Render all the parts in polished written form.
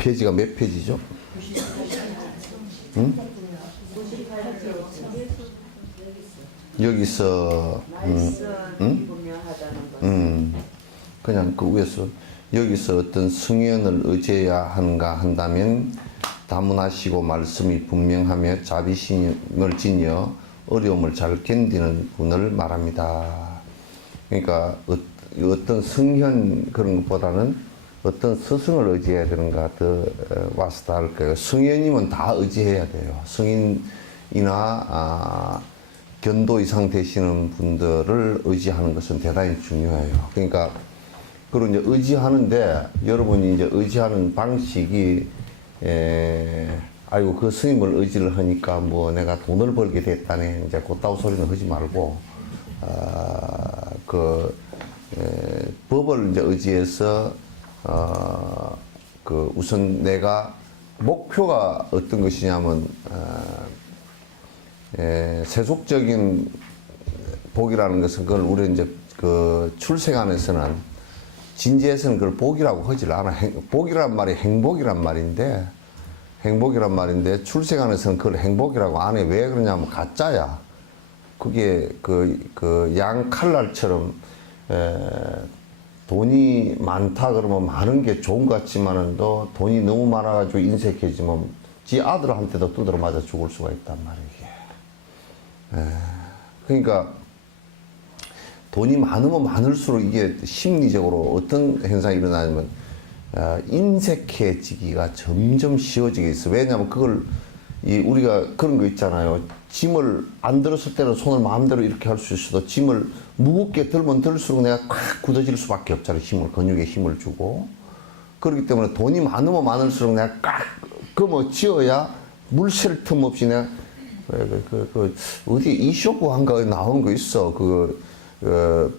페이지가 몇 페이지죠? 응? 여기서 응? 그냥 그 위에서 여기서 어떤 승연을 의지해야 하는가 한다면 다문화시고 말씀이 분명하며 자비심을 지녀 어려움을 잘 견디는 분을 말합니다. 그러니까 어떤 승현 그런 것보다는 어떤 스승을 의지해야 되는가 더 와서 다를 거예요. 승현이면 다 의지해야 돼요. 승인이나 견도 이상 되시는 분들을 의지하는 것은 대단히 중요해요. 그러니까 그리고 이제 의지하는데 여러분이 이제 의지하는 방식이 아이고 그 스님을 의지를 하니까 뭐 내가 돈을 벌게 됐다네 이제 그따위 소리는 하지 말고 법을 이제 의지해서 그 우선 내가 목표가 어떤 것이냐면 세속적인 복이라는 것은 그걸 우리 이제 그 출세관에서는 진지에서는 그걸 복이라고 하질 않아. 복이란 말이 행복이란 말인데 출세관에서는 그걸 행복이라고 안 해. 왜 그러냐면 가짜야. 그게 그 양칼날처럼 돈이 많다 그러면 많은 게 좋은 것 같지만은 또 돈이 너무 많아가지고 인색해지면 지 아들한테도 두드려 맞아 죽을 수가 있단 말이에요. 그러니까 돈이 많으면 많을수록 이게 심리적으로 어떤 현상이 일어나냐면 인색해지기가 점점 쉬워지게 있어. 왜냐하면 그걸 우리가 그런 거 있잖아요. 짐을 안 들었을 때는 손을 마음대로 이렇게 할 수 있어도 짐을 무겁게 들면 들수록 내가 콱 굳어질 수밖에 없잖아요. 근육에 힘을 주고. 그렇기 때문에 돈이 많으면 많을수록 내가 뭐 지어야 물 셀 틈 없이 내가 어디 이쇼부한가 나온 거 있어.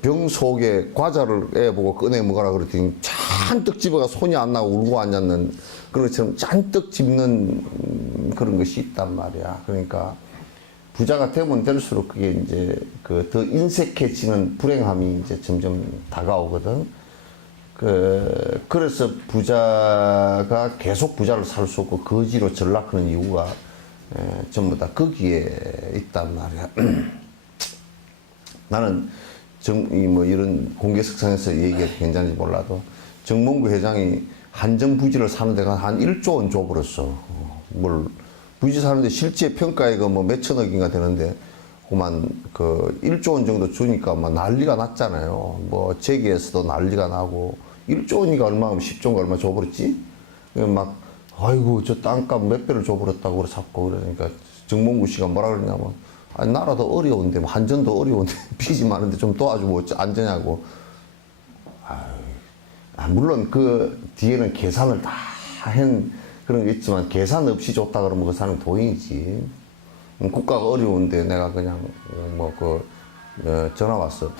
병 속에 과자를 애 보고 꺼내 먹어라 그랬더니 잔뜩 집어가 손이 안 나고 울고 앉았는 그런 것처럼 잔뜩 집는 그런 것이 있단 말이야. 그러니까 부자가 되면 될수록 그게 이제 더 인색해지는 불행함이 이제 점점 다가오거든. 그래서 부자가 계속 부자를 살 수 없고 거지로 전락하는 이유가 전부 다 거기에 있단 말이야. 나는 뭐 이런 공개석상에서 얘기해도 괜찮은지 몰라도 정몽구 회장이 한정부지를 사는 데가 한 1조 원 줘버렸어. 부지 사는데 실제 평가액은 뭐 몇천억인가 되는데 그만 1조 원 정도 주니까 막 난리가 났잖아요. 뭐 재계에서도 난리가 나고 1조 원이가 얼마면 10조인가 얼마 줘버렸지? 막 아이고 저 땅값 몇 배를 줘버렸다고 그래 자꾸 그러니까 정몽구 씨가 뭐라 그러냐면 아니 나라도 어려운데 뭐 한전도 어려운데 빚이 많은데 좀 도와주고 뭐 앉으냐고. 물론 그 뒤에는 계산을 다 한 그런 게 있지만 계산 없이 줬다 그러면 그 사람은 도인이지. 국가가 어려운데 내가 그냥 전화 왔어.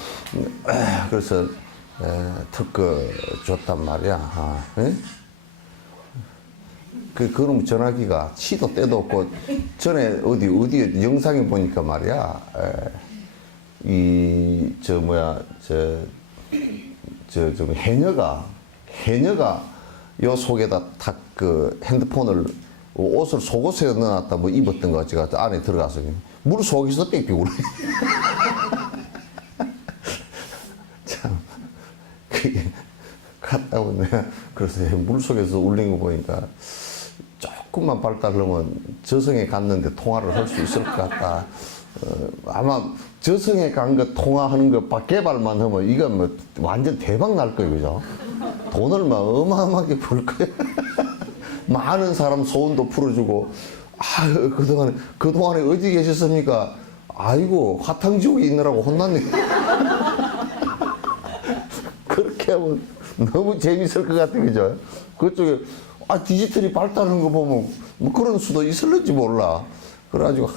그래서 특허 줬단 말이야. 그럼 전화기가 치도 때도 없고 전에 어디 영상에 보니까 말이야. 해녀가 요 속에다 탁 핸드폰을 옷을 속옷에 넣어놨다 뭐 입었던 거 같지가 안에 들어가서 물 속에서 뺏기고 그래. 참 그게 갔다 오네. 그래서 물 속에서 울린 거 보니까 조금만 발달하면 저승에 갔는데 통화를 할 수 있을 것 같다. 아마 저승에 간 거 통화하는 거 개발만 하면 이건 뭐 완전 대박 날 거예요, 그죠? 돈을 막 어마어마하게 벌 거야. 많은 사람 소원도 풀어주고, 그동안에 어디 계셨습니까? 아이고, 화탕지옥에 있느라고 혼났네. 그렇게 하면 너무 재밌을 것 같아, 그죠? 그쪽에, 디지털이 발달하는 거 보면, 뭐 그런 수도 있을는지 몰라. 그래가지고,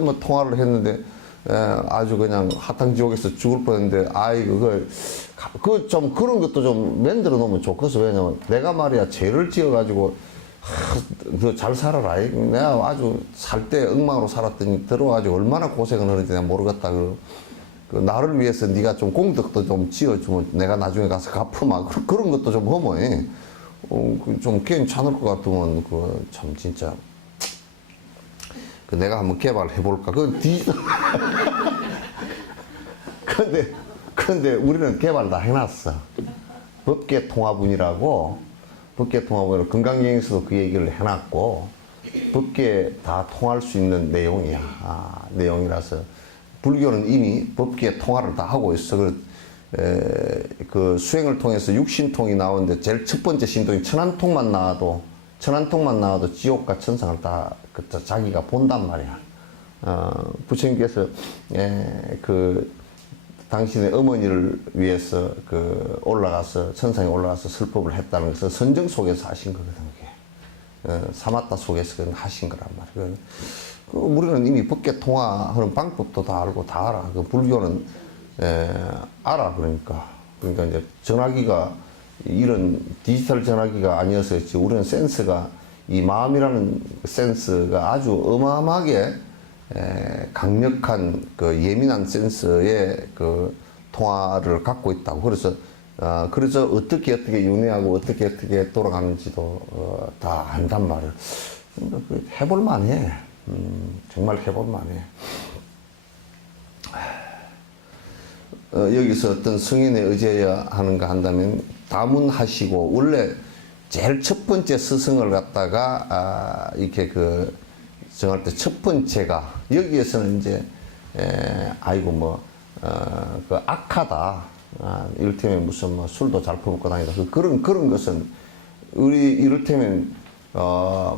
뭐 통화를 했는데, 아주 그냥 화탕지옥에서 죽을 뻔했는데, 좀 그런 것도 좀 만들어 놓으면 좋겠어. 왜냐면 내가 말이야, 죄를 지어가지고, 잘 살아라. 내가 아주 살 때 엉망으로 살았더니 들어와가지고 얼마나 고생을 하는지 내가 모르겠다. 나를 위해서 네가 좀 공덕도 좀 지어주면 내가 나중에 가서 갚으마. 그런 것도 좀 하면 좀 괜찮을 것 같으면 참 진짜 내가 한번 개발해 볼까? 그건 디지털. 근데 우리는 개발 다 해놨어. 법계 통합운이라고 건강여행에서도 그 얘기를 해놨고 법계 다 통할 수 있는 내용이야. 내용이라서 불교는 이미 법계 통화를 다 하고 있어. 그 수행을 통해서 육신통이 나오는데 제일 첫 번째 신통이 천안통만 나와도 지옥과 천상을 다 자기가 본단 말이야. 부처님께서 당신의 어머니를 위해서 올라가서 천상에 올라가서 설법을 했다는 것은 선정 속에서 하신 거거든. 사마타 속에서 하신 거란 말이야. 우리는 이미 법계 통화하는 방법도 다 알고 다 알아. 불교는 알아. 그러니까 이제 전화기가 이런 디지털 전화기가 아니었었지. 우리는 센스가 이 마음이라는 센스가 아주 어마어마하게 강력한 예민한 센서의 통화를 갖고 있다고. 그래서 어떻게 윤회하고 어떻게 돌아가는지도 다 안단 말을. 해볼만해. 정말 해볼만해. 여기서 어떤 승인에 의지해야 하는가 한다면 다문하시고 원래 제일 첫 번째 스승을 갖다가 이렇게 정할 때 첫 번째가 여기에서는 이제 악하다. 이를테면 무슨 술도 잘 퍼먹고 다니다. 그런 것은 우리 이를테면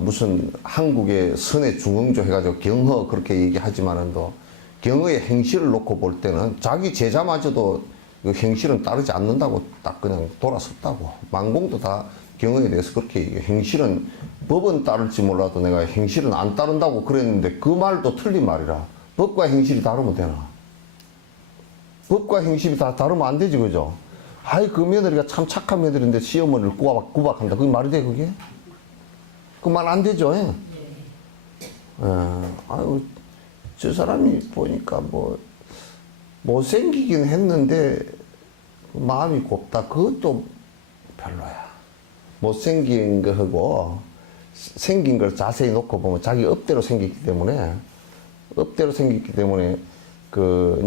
무슨 한국의 선의 중흥조 해가지고 경허 그렇게 얘기하지만은도 경허의 행실을 놓고 볼 때는 자기 제자마저도 그 행실은 따르지 않는다고 딱 그냥 돌아섰다고. 만공도 다 경허에 대해서 그렇게 얘기해. 행실은 법은 따를지 몰라도 내가 행실은 안 따른다고 그랬는데 그 말도 틀린 말이라. 법과 행실이 다르면 되나? 법과 행실이 다 다르면 안 되지, 그죠? 그 며느리가 참 착한 며느리인데 시어머니를 구박한다. 그게 말이 돼, 그게? 그 말 안 되죠, 예? 저 사람이 보니까 못생기긴 했는데 마음이 곱다. 그것도 별로야. 못생긴 거하고 생긴 걸 자세히 놓고 보면 자기 업대로 생겼기 때문에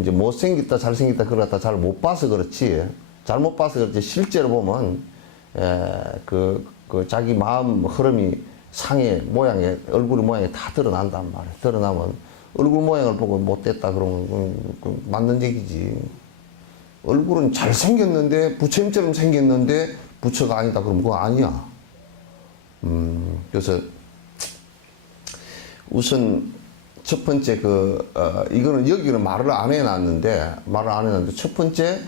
이제 못생겼다 잘생겼다 그러다 잘 못 봐서 그렇지. 잘못 봐서 그렇지. 실제로 보면 자기 마음 흐름이 상에 모양에 얼굴 모양이 다 드러난단 말이야. 드러나면 얼굴 모양을 보고 못됐다 그러면 맞는 얘기지. 얼굴은 잘생겼는데 부처님처럼 생겼는데 부처가 아니다 그러면 그거 아니야. 그래서 우선 첫 번째 이거는 여기는 말을 안 해놨는데 첫 번째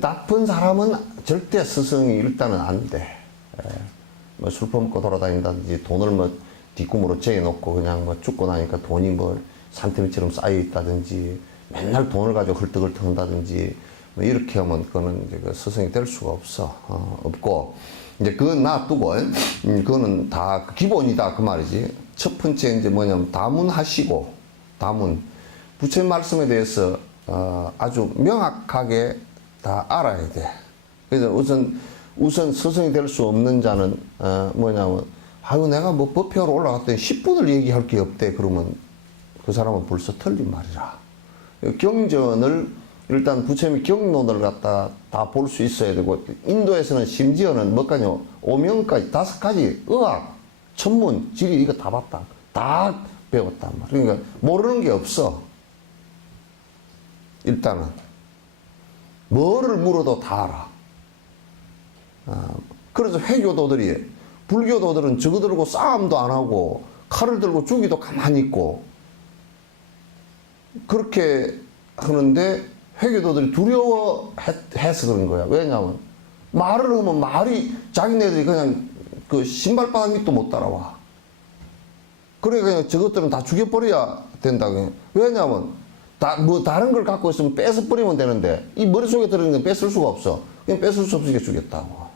나쁜 사람은 절대 스승이 일단은 안 돼. 술 퍼먹고 돌아다닌다든지 돈을 뒷꿈으로 쟁여놓고 그냥 죽고 나니까 돈이 산더미처럼 쌓여있다든지 맨날 돈을 가지고 헐떡헐떡 한다든지 이렇게 하면 그거는 이제 스승이 될 수가 없고 이제 그건 놔두고 그거는 다 기본이다 그 말이지. 첫 번째 이제 뭐냐면 다문하시고 부처님 말씀에 대해서 아주 명확하게 다 알아야 돼. 그래서 우선 스승이 될 수 없는 자는 뭐냐면 내가 법회로 올라갔더니 10분을 얘기할 게 없대. 그러면 그 사람은 벌써 틀린 말이라. 경전을 일단 부처님이 경론을 갖다 다 볼 수 있어야 되고, 인도에서는 심지어는 뭐까지요? 오명까지 5가지 의학, 천문, 지리 이거 다 봤다. 다 배웠단 말이야. 그러니까 모르는 게 없어. 일단은 뭐를 물어도 다 알아. 그래서 회교도들이, 불교도들은 저거 들고 싸움도 안 하고 칼을 들고 죽이도 가만히 있고 그렇게 하는데 회교도들이 두려워해서 그런 거야. 왜냐하면 말을 하면 말이 자기네들이 그냥 그 신발바닥 밑도 못 따라와. 그러니까 그냥 저것들은 다 죽여버려야 된다고. 왜냐하면 다른 걸 갖고 있으면 뺏어버리면 되는데 이 머릿속에 들어있는 건 뺏을 수가 없어. 그냥 뺏을 수 없으니까 주겠다고.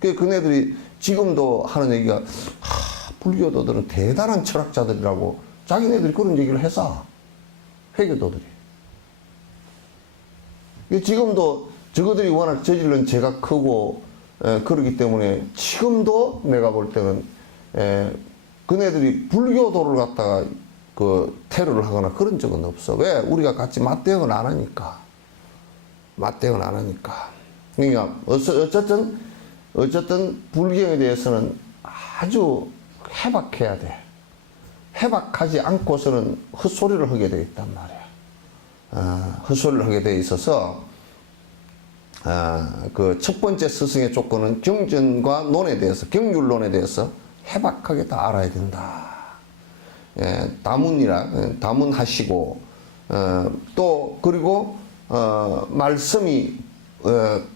그네들이 지금도 하는 얘기가 불교도들은 대단한 철학자들이라고 자기네들이 그런 얘기를 해서 회교도들이. 지금도 저거들이 워낙 저지른 죄가 크고 그러기 때문에 지금도 내가 볼 때는 그네들이 불교도를 갖다가 그 테러를 하거나 그런 적은 없어. 왜? 우리가 같이 맞대응을 안 하니까. 맞대응을 안 하니까. 그러니까 어쨌든 불경에 대해서는 아주 해박해야 돼. 해박하지 않고서는 헛소리를 하게 돼 있단 말이야. 헛소리를 하게 돼 있어서 그 첫 번째 스승의 조건은 경전과 논에 대해서, 경률론에 대해서 해박하게 다 알아야 된다. 다문하시고, 또, 그리고, 말씀이,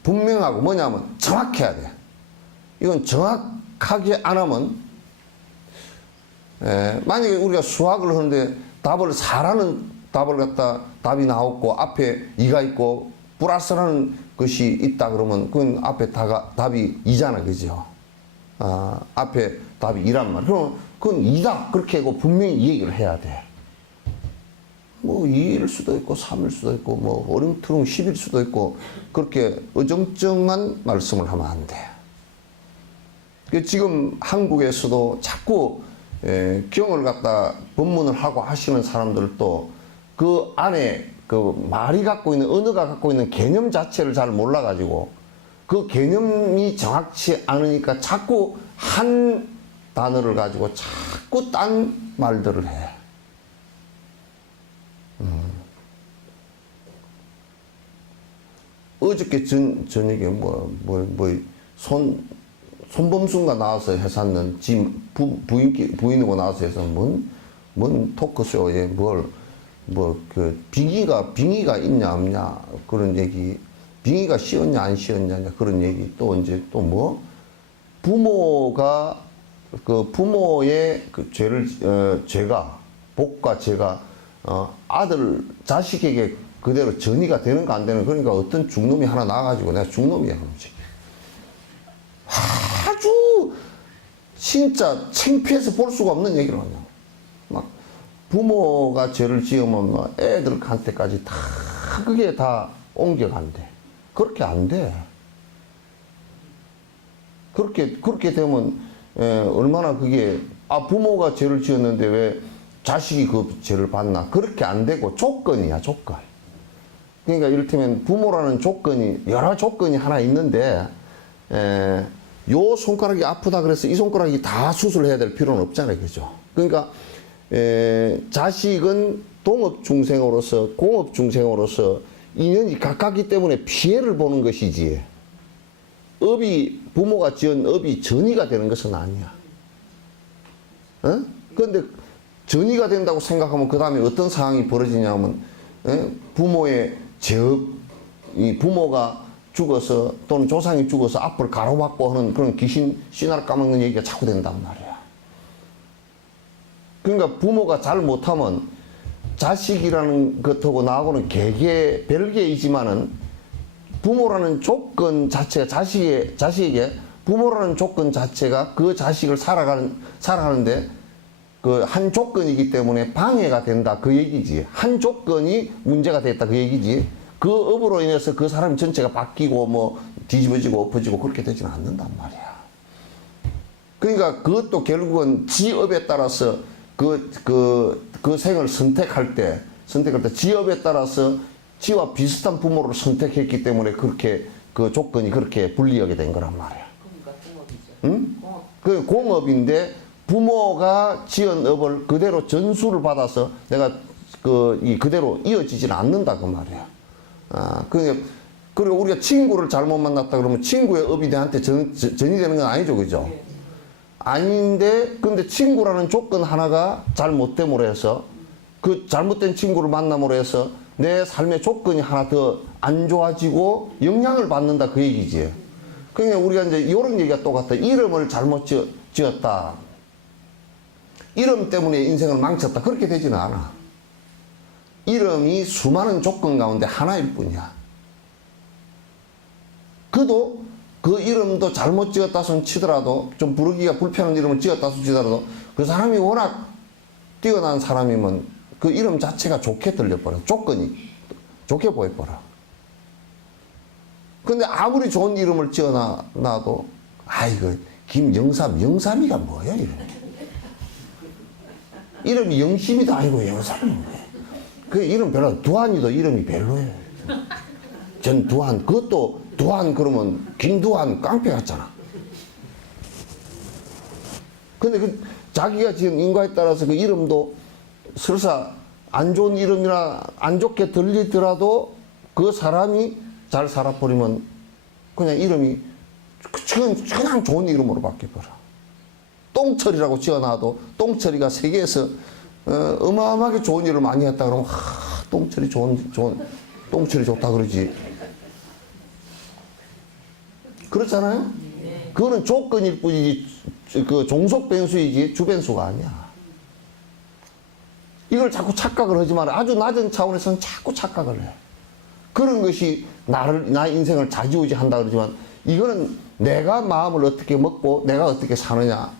분명하고 뭐냐면 정확해야 돼. 이건 정확하게 안 하면, 만약에 우리가 수학을 하는데 답을 4라는 답을 갖다 답이 나왔고, 앞에 2가 있고, 플러스라는 것이 있다 그러면, 그건 앞에 답이 2잖아, 그죠? 앞에 답이 2란 말이야. 그럼 그건 2다. 그렇게 하고 분명히 이 얘기를 해야 돼. 뭐 2일 수도 있고 3일 수도 있고 뭐 어림투렁 10일 수도 있고 그렇게 어정쩡한 말씀을 하면 안 돼. 지금 한국에서도 자꾸 경을 갖다 법문을 하고 하시는 사람들도 그 안에 그 말이 갖고 있는, 언어가 갖고 있는 개념 자체를 잘 몰라가지고 그 개념이 정확치 않으니까 자꾸 한 단어를 가지고 자꾸 딴 말들을 해. 어저께 저녁에 손범순가 나와서 해샀는 부인하고 나와서 해서 뭔 토크쇼에 빙의가 있냐 없냐 그런 얘기, 빙의가 씌었냐 안 씌었냐 그런 얘기, 또 언제 또 뭐 부모의 그 죄가 복과 죄가 아들 자식에게 그대로 전이가 되는가 안 되는, 그러니까 어떤 죽놈이 하나 나와가지고 내가 죽놈이야 그러지. 아주 진짜 창피해서 볼 수가 없는 얘기를 하냐. 막 부모가 죄를 지으면 뭐 애들한테까지 다 그게 다 옮겨간대. 그렇게 안 돼. 그렇게 되면 얼마나 그게 부모가 죄를 지었는데 왜 자식이 그 죄를 받나? 그렇게 안 되고 조건이야, 조건. 그러니까 이를테면 부모라는 조건이, 여러 조건이 하나 있는데 요 손가락이 아프다 그래서 이 손가락이 다 수술해야 될 필요는 없잖아요, 그죠? 그러니까 자식은 동업중생으로서, 공업중생으로서 인연이 가깝기 때문에 피해를 보는 것이지, 부모가 지은 업이 전이가 되는 것은 아니야. 그런데 전이가 된다고 생각하면 그 다음에 어떤 상황이 벌어지냐면, 부모의 죄업, 이 부모가 죽어서 또는 조상이 죽어서 앞을 가로막고 하는 그런 귀신 씨나라 까먹는 얘기가 자꾸 된단 말이야. 그러니까 부모가 잘 못하면 자식이라는 것하고 나하고는 별개이지만은 부모라는 조건 자체가 자식에게 부모라는 조건 자체가 그 자식을 살아가는데 그 한 조건이기 때문에 방해가 된다 그 얘기지. 한 조건이 문제가 됐다 그 얘기지. 그 업으로 인해서 그 사람 전체가 바뀌고 뭐 뒤집어지고 엎어지고 그렇게 되지는 않는단 말이야. 그러니까 그것도 결국은 지 업에 따라서 그 생을 선택할 때 지 업에 따라서 지와 비슷한 부모를 선택했기 때문에 그렇게 그 조건이 그렇게 불리하게 된 거란 말이야. 응? 그 공업인데 부모가 지은 업을 그대로 전수를 받아서 내가 그대로 이어지지는 않는다 그 말이야. 그리고 우리가 친구를 잘못 만났다 그러면 친구의 업이 내한테 전이 되는 건 아니죠, 그죠? 아닌데, 근데 친구라는 조건 하나가 잘못됨으로 해서 그 잘못된 친구를 만남으로 해서 내 삶의 조건이 하나 더 안 좋아지고 영향을 받는다 그 얘기지. 그러니까 우리가 이제 이런 얘기가 똑같아. 이름을 잘못 지었다. 이름 때문에 인생을 망쳤다. 그렇게 되지는 않아. 이름이 수많은 조건 가운데 하나일 뿐이야. 그도 그 이름도 잘못 지었다 손 치더라도, 좀 부르기가 불편한 이름을 지었다 손 치더라도 그 사람이 워낙 뛰어난 사람이면 그 이름 자체가 좋게 들려버려. 조건이 좋게 보여버려. 근데 아무리 좋은 이름을 지어놔도 아이고 김영삼, 영삼이가 뭐야 이름. 이름이 영심이도 아니고 영삼인데 그 이름 별로. 두한이도 이름이 별로예요. 전두한, 그것도 두한 그러면 김두한 깡패 같잖아. 근데 그 자기가 지은 인과에 따라서 그 이름도 설사 안 좋은 이름이나 안 좋게 들리더라도 그 사람이 잘 살아버리면 그냥 이름이 그냥 좋은 이름으로 바뀌어버려. 똥철이라고 지어놔도 똥철이가 세계에서 어마어마하게 좋은 일을 많이 했다 그러면 똥철이 똥철이 좋다 그러지. 그렇잖아요? 그거는 조건일 뿐이지 그 종속 변수이지 주변수가 아니야. 이걸 자꾸 착각을 하지만 아주 낮은 차원에서는 자꾸 착각을 해. 그런 것이 나의 인생을 좌지우지한다 그러지만 이거는 내가 마음을 어떻게 먹고 내가 어떻게 사느냐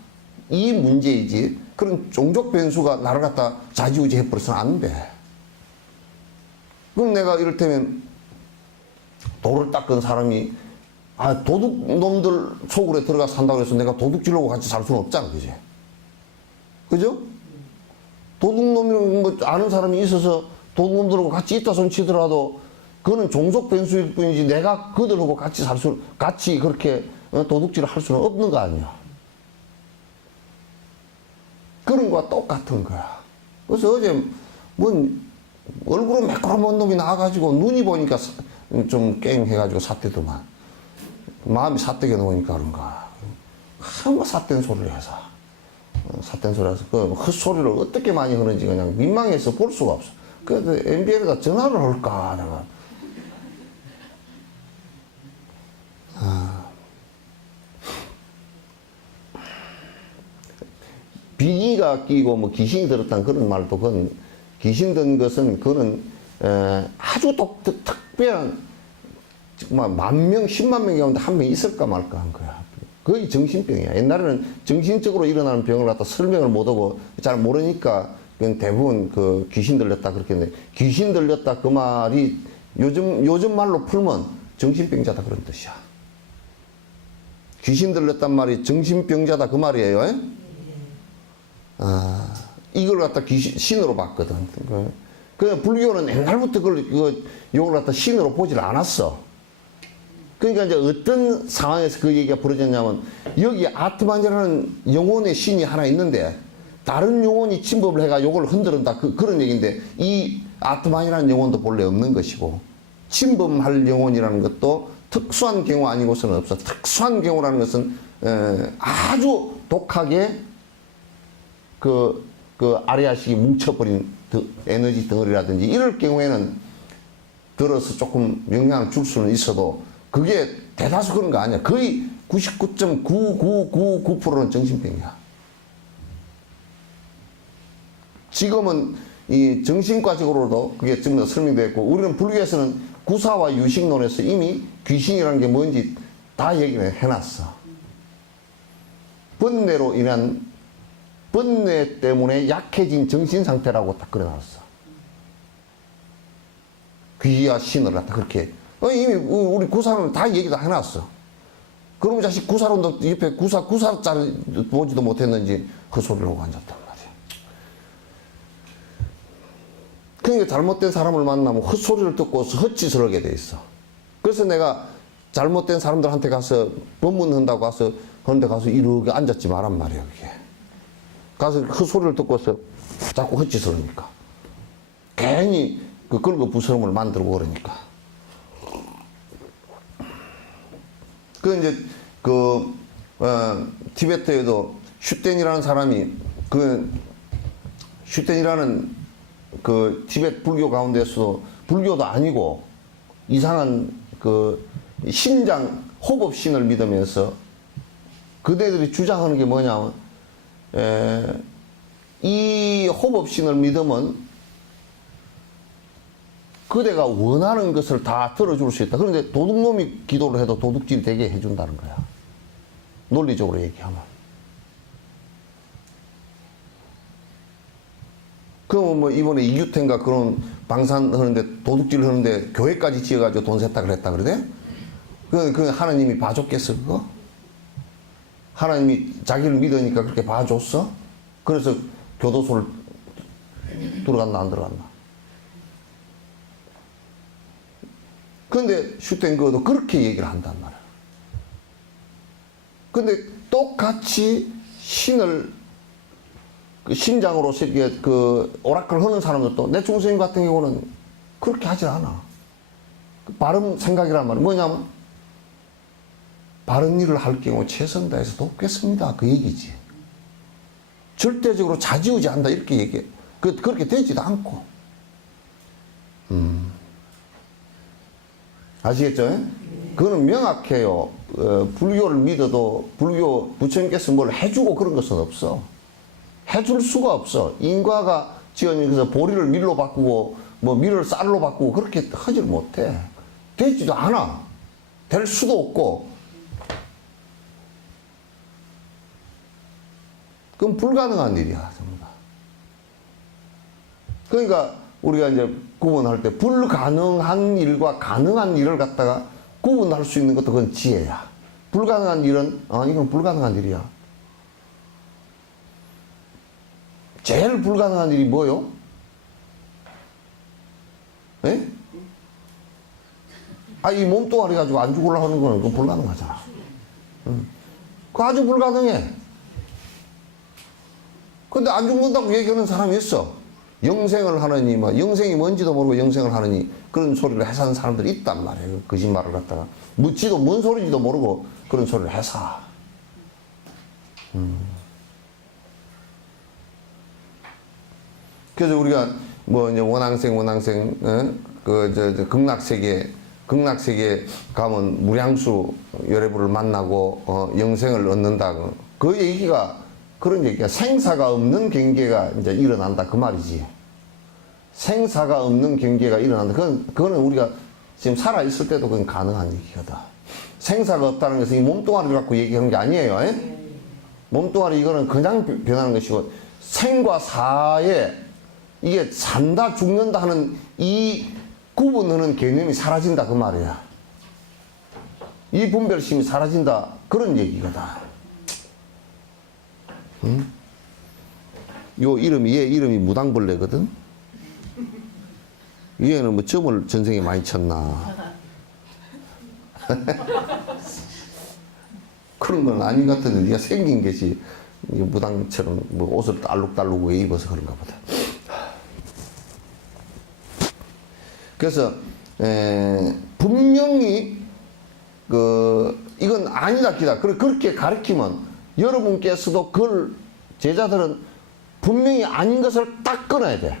이 문제이지 그런 종족 변수가 나를 갖다 좌지우지 해버려서는 안 돼. 그럼 내가 이를테면 돌을 닦은 사람이 도둑놈들 속으로 들어가 산다고 해서 내가 도둑질하고 같이 살 수는 없잖아. 그지? 그죠? 도둑놈이라는 거 아는 사람이 있어서 도둑놈들하고 같이 있다 손 치더라도 그거는 종속 변수일 뿐이지 내가 그들하고 같이 그렇게 도둑질을 할 수는 없는 거 아니야. 그런 거와 똑같은 거야. 그래서 어제 얼굴은 매끄러운 놈이 나와가지고 눈이 보니까 좀 깽해가지고 삿대더만. 마음이 삿대게 놓으니까 그런가. 한번 삿댄 소리를 해서. 삿댄 소리 해서 그 헛소리를 어떻게 많이 하는지 그냥 민망해서 볼 수가 없어. 그래서 MBN에다 전화를 할까, 내가. 비기가 끼고 뭐 귀신이 들었다는 그런 말도 그건 귀신 든 것은 그거는 아주 특별한 정말 10,000명, 10만 명 가운데 한 명 있을까 말까 한 거야. 거의 정신병이야. 옛날에는 정신적으로 일어나는 병을 갖다 설명을 못하고 잘 모르니까 그건 대부분 그 귀신 들렸다 그렇게 했는데 귀신 들렸다 그 말이 요즘 말로 풀면 정신병자다 그런 뜻이야. 귀신 들렸단 말이 정신병자다 그 말이에요. 이걸 갖다 신으로 봤거든. 그 불교는 옛날부터 이걸 갖다 신으로 보질 않았어. 그러니까 이제 어떤 상황에서 그 얘기가 벌어졌냐면 여기 아트만이라는 영혼의 신이 하나 있는데 다른 영혼이 침범을 해가 요걸 흔들은다 그런 얘기인데 이 아트만이라는 영혼도 본래 없는 것이고 침범할 영혼이라는 것도 특수한 경우 아니고서는 없어. 특수한 경우라는 것은 아주 독하게 그 아래아식이 뭉쳐버린 에너지 덩어리라든지 이럴 경우에는 들어서 조금 영향을 줄 수는 있어도 그게 대다수 그런 거 아니야. 거의 99.9999%는 정신병이야. 지금은 이 정신과적으로도 그게 좀 더 설명되어 있고 우리는 불교에서는 구사와 유식론에서 이미 귀신이라는 게 뭔지 다 얘기를 해놨어. 번뇌 때문에 약해진 정신 상태라고 딱 그려놨어. 귀와 신을 갖다 그렇게 이미 우리 구사론은 다 얘기 다 해놨어. 그럼 자식 구사론도 옆에 구사짜리 보지도 못했는지 그 소리를 하고 앉았단 말이야. 그러니까 잘못된 사람을 만나면 헛소리를 듣고 헛짓을 하게 돼 있어. 그래서 내가 잘못된 사람들한테 가서 법문한다고 가서 그런데 가서 이렇게 앉았지 말란 말이야. 그게 가서 헛소리를 듣고서 자꾸 헛짓을 하니까 괜히 그런 거 부스럼을 만들고 그러니까. 이제 티베트에도 슈텐이라는 사람이 슈텐이라는 티베트 불교 가운데서 불교도 아니고 이상한 신장 호법신을 믿으면서 그대들이 주장하는 게 뭐냐면 이 호법신을 믿으면 그대가 원하는 것을 다 들어줄 수 있다. 그런데 도둑놈이 기도를 해도 도둑질이 되게 해준다는 거야. 논리적으로 얘기하면. 그럼 뭐 이번에 이규태인가 그런 방산하는데 도둑질 하는데 교회까지 지어가지고 돈 샜다 그랬다 그러대? 그 하나님이 봐줬겠어, 그거? 하나님이 자기를 믿으니까 그렇게 봐줬어? 그래서 교도소를 들어갔나, 안 들어갔나? 근데 슈텐거도 그렇게 얘기를 한단 말이야. 근데 똑같이 신을 그 신장으로서 이렇게 그 오라클 하는 사람들도 내중 선생님 같은 경우는 그렇게 하질 않아. 그 바른 생각이란 말은 뭐냐면 바른 일을 할 경우 최선 다해서 돕겠습니다. 그 얘기지. 절대적으로 좌지우지 한다 이렇게 얘기해. 그렇게 되지도 않고. 아시겠죠? 그거는 명확해요. 불교를 믿어도 불교 부처님께서 뭘 해주고 그런 것은 없어. 해줄 수가 없어. 인과가 지어서 보리를 밀로 바꾸고 뭐 밀을 쌀로 바꾸고 그렇게 하지를 못해. 되지도 않아. 될 수도 없고. 그건 불가능한 일이야, 전부 다. 그러니까 우리가 이제 구분할 때 불가능한 일과 가능한 일을 갖다가 구분할 수 있는 것도 그건 지혜야. 불가능한 일은 이건 불가능한 일이야. 제일 불가능한 일이 뭐요? 예? 이 몸뚱아리 가지고 안 죽으려고 하는 거는 그건 불가능하잖아. 그거 아주 불가능해. 근데 안 죽는다고 얘기하는 사람이 있어. 영생을 하느니, 영생이 뭔지도 모르고 영생을 하느니, 그런 소리를 해서 하는 사람들이 있단 말이에요. 거짓말을 갖다가. 묻지도 뭔 소리인지도 모르고 그런 소리를 해서. 그래서 우리가 이제 원앙생, 극락세계 가면 무량수 여러분을 만나고, 영생을 얻는다. 그 얘기가 그런 얘기야. 생사가 없는 경계가 이제 일어난다. 그 말이지. 생사가 없는 경계가 일어난다. 그거는 우리가 지금 살아있을 때도 그건 가능한 얘기거든. 생사가 없다는 것은 이 몸뚱아리를 갖고 얘기하는 게 아니에요. 몸뚱아리 이거는 그냥 변하는 것이고, 생과 사에 이게 산다, 죽는다 하는 이 구분하는 개념이 사라진다. 그 말이야. 이 분별심이 사라진다. 그런 얘기거든. 얘 이름이 무당벌레거든? 얘는 뭐 점을 전생에 많이 쳤나? 그런 건 아닌 것 같은데, 네가 생긴 것이 무당처럼 뭐 옷을 딸룩딸룩 왜 입어서 그런가 보다. 그래서, 분명히, 이건 아니다, 기다. 그렇게 가르치면, 여러분께서도 그걸 제자들은 분명히 아닌 것을 딱 끊어야 돼.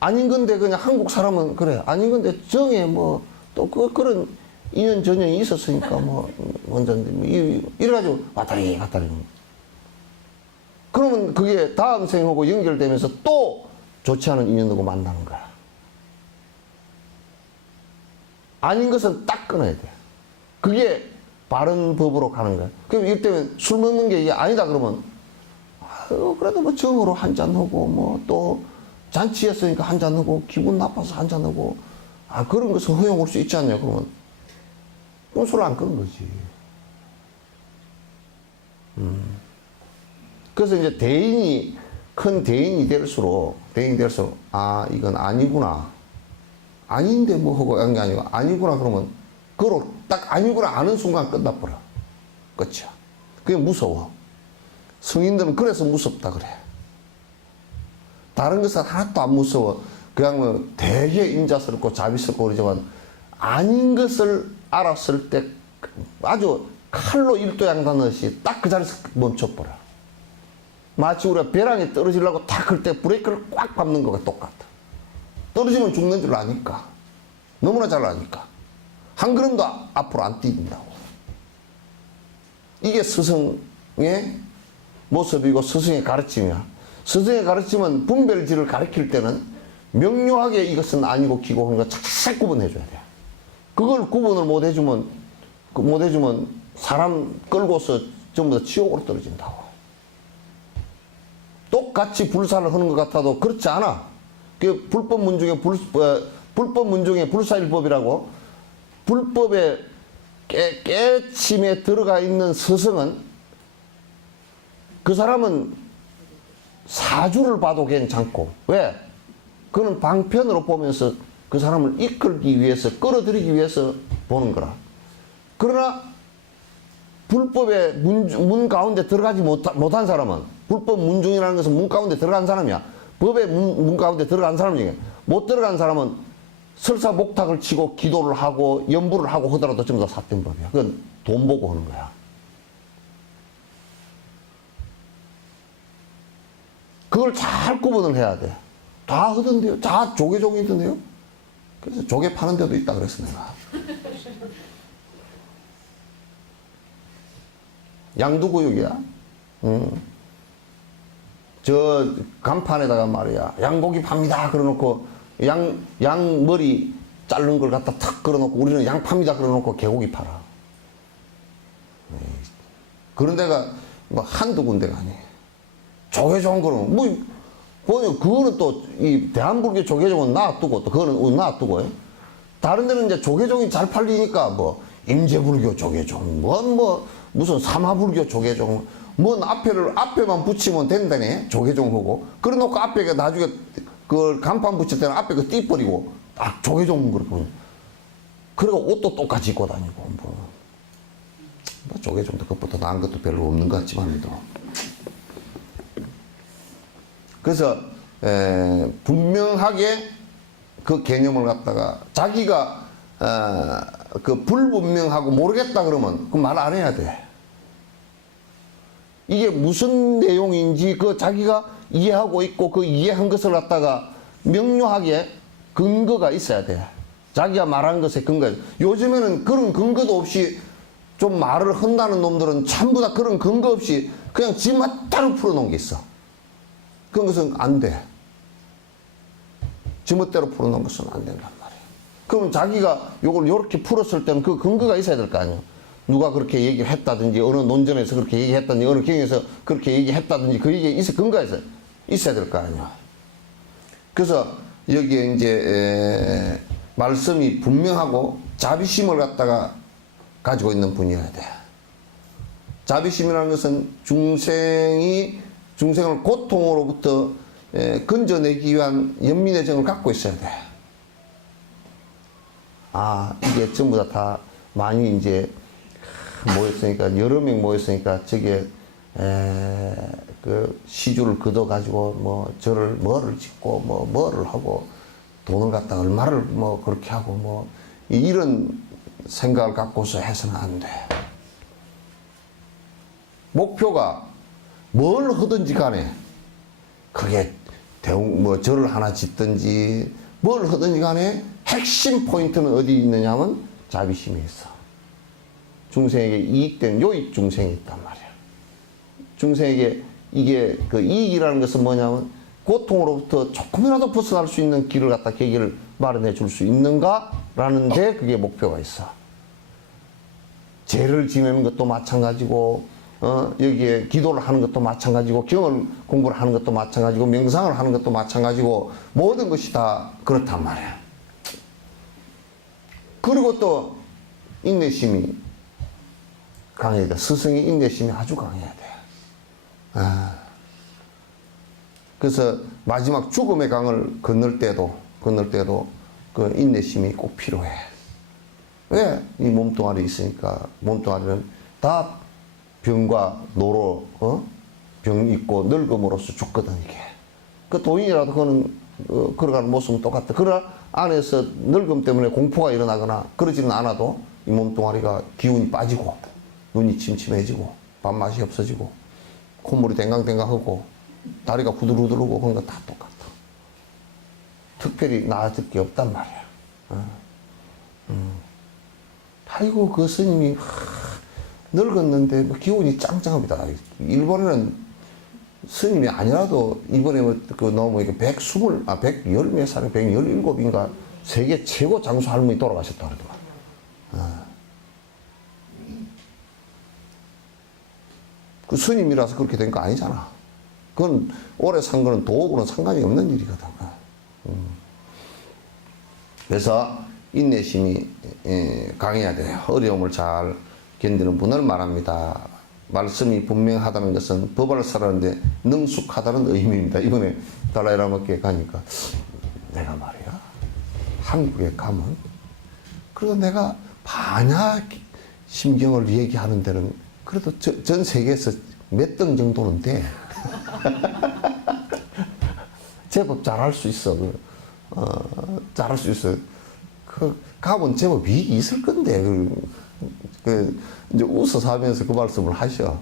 아닌 건데 그냥 한국 사람은 그래. 아닌 건데 정에 또 그런 인연 전형이 있었으니까 원자인데 이래가지고 왔다리 갔다리. 그러면 그게 다음 생하고 연결되면서 또 좋지 않은 인연하고 만나는 거야. 아닌 것은 딱 끊어야 돼. 그게 바른 법으로 가는 거야. 그럼 이때면 술 먹는 게 이게 아니다 그러면 그래도 정으로 한잔하고 또 잔치했으니까 한잔하고 기분 나빠서 한잔하고 그런 것은 허용할 수 있지 않냐 그러면 그럼 술 안 끊는 거지. 그래서 이제 큰 대인이 될수록 이건 아니구나. 아닌데 하고 한 게 아니고 아니구나 그러면 그걸 딱 아니구나 아는 순간 끝나버려. 그쵸? 그게 무서워. 성인들은 그래서 무섭다 그래. 다른 것은 하나도 안 무서워. 그냥 되게 인자스럽고 자비스럽고 그러지만 아닌 것을 알았을 때 아주 칼로 일도양단하듯이 딱 그 자리에서 멈춰버려. 마치 우리가 벼랑에 떨어지려고 딱 할 때 브레이크를 꽉 밟는 거가 똑같아. 떨어지면 죽는 줄 아니까. 너무나 잘 아니까. 한 걸음도 앞으로 안 뛰긴다고. 이게 스승의 모습이고 스승의 가르침이야. 스승의 가르침은 분별지를 가르칠 때는 명료하게 이것은 아니고 기고 하는 거 착착 구분해줘야 돼. 그걸 구분을 못 해주면 사람 끌고서 전부 다 지옥으로 떨어진다고. 똑같이 불사를 하는 것 같아도 그렇지 않아. 그 불법 문중의 불사일법이라고 불법의 깨침에 들어가 있는 스승은 그 사람은 사주를 봐도 괜찮고, 왜? 그는 방편으로 보면서 그 사람을 이끌기 위해서, 끌어들이기 위해서 보는 거라. 그러나 불법의 문 가운데 들어가지 못한 사람은, 불법 문중이라는 것은 문 가운데 들어간 사람이야. 법의 문 가운데 들어간 사람 중에 못 들어간 사람은 설사 목탁을 치고 기도를 하고 연부를 하고 하더라도 전부 다 삿된 법이야. 그건 돈 보고 하는 거야. 그걸 잘 구분을 해야 돼. 다 하던데요. 다 조개종이던데요. 그래서 조개 파는 데도 있다 그랬어 내가. 양두구육이야. 저 간판에다가 말이야, 양고기 팝니다 그러놓고 양 머리 자른 걸 갖다 탁 걸어놓고 우리는 양 팝니다 그러놓고 개고기 팔아. 그런 데가 뭐 한두 군데가 아니에요. 조개종 거는 그거는 또 이 대한불교 조개종은 놔두고, 또 그거는 놔두고, 다른 데는 이제 조개종이 잘 팔리니까 뭐 임재불교 조개종, 무슨 삼화불교 조개종, 앞에만 붙이면 된다네, 조개종하고. 그래 놓고 앞에 나중에 그 간판 붙일 때는 앞에 그 띠버리고, 조개종 그렇고. 그리고 옷도 똑같이 입고 다니고, 조개종도 그것보다 나은 것도 별로 없는 것 같지만도. 그래서, 분명하게 그 개념을 갖다가 자기가, 그 불분명하고 모르겠다 그러면 그 말 안 해야 돼. 이게 무슨 내용인지 그 자기가 이해하고 있고 그 이해한 것을 갖다가 명료하게 근거가 있어야 돼. 자기가 말한 것에 근거. 요즘에는 그런 근거도 없이 좀 말을 한다는 놈들은 전부 다 그런 근거 없이 그냥 지 멋대로 풀어놓은 게 있어. 그런 것은 안 돼. 지 멋대로 풀어놓은 것은 안 된단 말이야. 그러면 자기가 요걸 요렇게 풀었을 때는 그 근거가 있어야 될 거 아니야. 누가 그렇게 얘기를 했다든지, 어느 논전에서 그렇게 얘기했다든지, 어느 경에서 그렇게 얘기했다든지, 그 얘기에 근거가 있어야 될 거 아니야. 그래서 여기에 이제, 말씀이 분명하고 자비심을 갖다가 가지고 있는 분이어야 돼. 자비심이라는 것은 중생을 고통으로부터 건져내기 위한 연민의 정을 갖고 있어야 돼. 이게 전부 다 많이 이제 모였으니까, 여러 명 모였으니까, 저게, 그 시주를 걷어가지고, 뭐를 짓고, 뭐를 하고, 돈을 갖다 얼마를 그렇게 하고, 이런 생각을 갖고서 해서는 안 돼. 목표가 뭘 하든지 간에, 그게 절을 하나 짓든지, 뭘 하든지 간에 핵심 포인트는 어디 있느냐면 자비심에 있어. 중생에게 이익된 요익 중생이 있단 말이야. 중생에게 이게 그 이익이라는 것은 뭐냐면 고통으로부터 조금이라도 벗어날 수 있는 길을 갖다 계기를 마련해 줄 수 있는가라는 데 그게 목표가 있어. 죄를 지내는 것도 마찬가지고, 여기에 기도를 하는 것도 마찬가지고, 경을 공부를 하는 것도 마찬가지고, 명상을 하는 것도 마찬가지고, 모든 것이 다 그렇단 말이야. 그리고 또 인내심이 강해야 돼. 스승의 인내심이 아주 강해야 돼. 그래서 마지막 죽음의 강을 건널 때도 그 인내심이 꼭 필요해. 왜? 이 몸뚱아리 있으니까. 몸뚱아리는 다 병과 노로, 병 있고 늙음으로써 죽거든, 이게. 그 도인이라도 그거는, 걸어가는 모습은 똑같다. 그러나 안에서 늙음 때문에 공포가 일어나거나 그러지는 않아도 이 몸뚱아리가 기운이 빠지고, 눈이 침침해지고, 밥맛이 없어지고, 콧물이 댕강댕강하고, 다리가 후들후들하고 그런 거 다 똑같아. 특별히 나아질 게 없단 말이야. 아이고, 그 스님이 늙었는데 기운이 짱짱합니다. 일본에는 스님이 아니라도 이번에 너무 110몇 살, 117인가 세계 최고 장수 할머니 돌아가셨다 그러더만. 그 스님이라서 그렇게 된 거 아니잖아. 그건 오래 산 거는 도하고는 상관이 없는 일이거든. 그래서 인내심이 강해야 돼요. 어려움을 잘 견디는 분을 말합니다. 말씀이 분명하다는 것은 법을 살았는데 능숙하다는 의미입니다. 이번에 달라이라마께 가니까 내가 말이야 한국에 가면 그래도 내가 반야 심경을 얘기하는 데는 그래도 전 세계에서 몇 등 정도는 돼. 제법 잘할 수 있어. 잘할 수 있어. 가면 제법 이익이 있을 건데. 이제 웃어서 하면서 그 말씀을 하셔.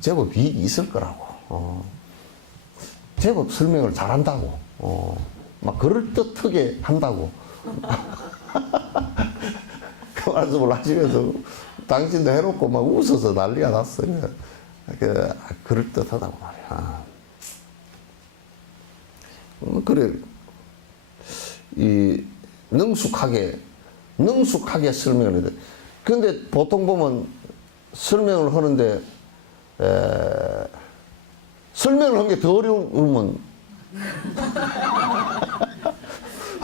제법 이익이 있을 거라고. 제법 설명을 잘한다고. 막 그럴듯하게 한다고. 그 말씀을 하시면서 당신도 해놓고 막 웃어서 난리가 났어요. 그럴듯하다고 말이야. 그래. 이 능숙하게 설명을 해야 돼. 근데 보통 보면 설명을 하는데 설명을 한 게 더 어려우면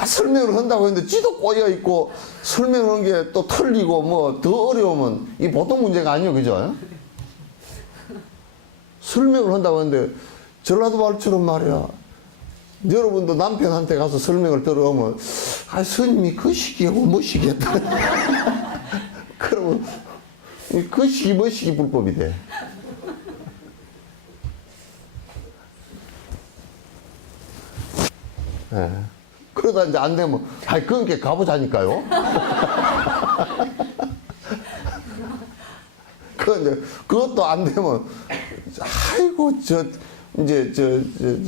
설명을 한다고 했는데 지도 꼬여 있고 설명을 한 게 또 틀리고 뭐 더 어려우면 이 보통 문제가 아니요, 그죠? 설명을 한다고 했는데 전라도 말처럼 말이야. 여러분도 남편한테 가서 설명을 들어오면 스님이 그 시기에 뭐 시기였다. 그러면 그 시기 뭐 시기 불법이 돼. 예. 그러다 이제 안 되면 그러니까 가보자니까요. 그것도 안 되면 아이고 이제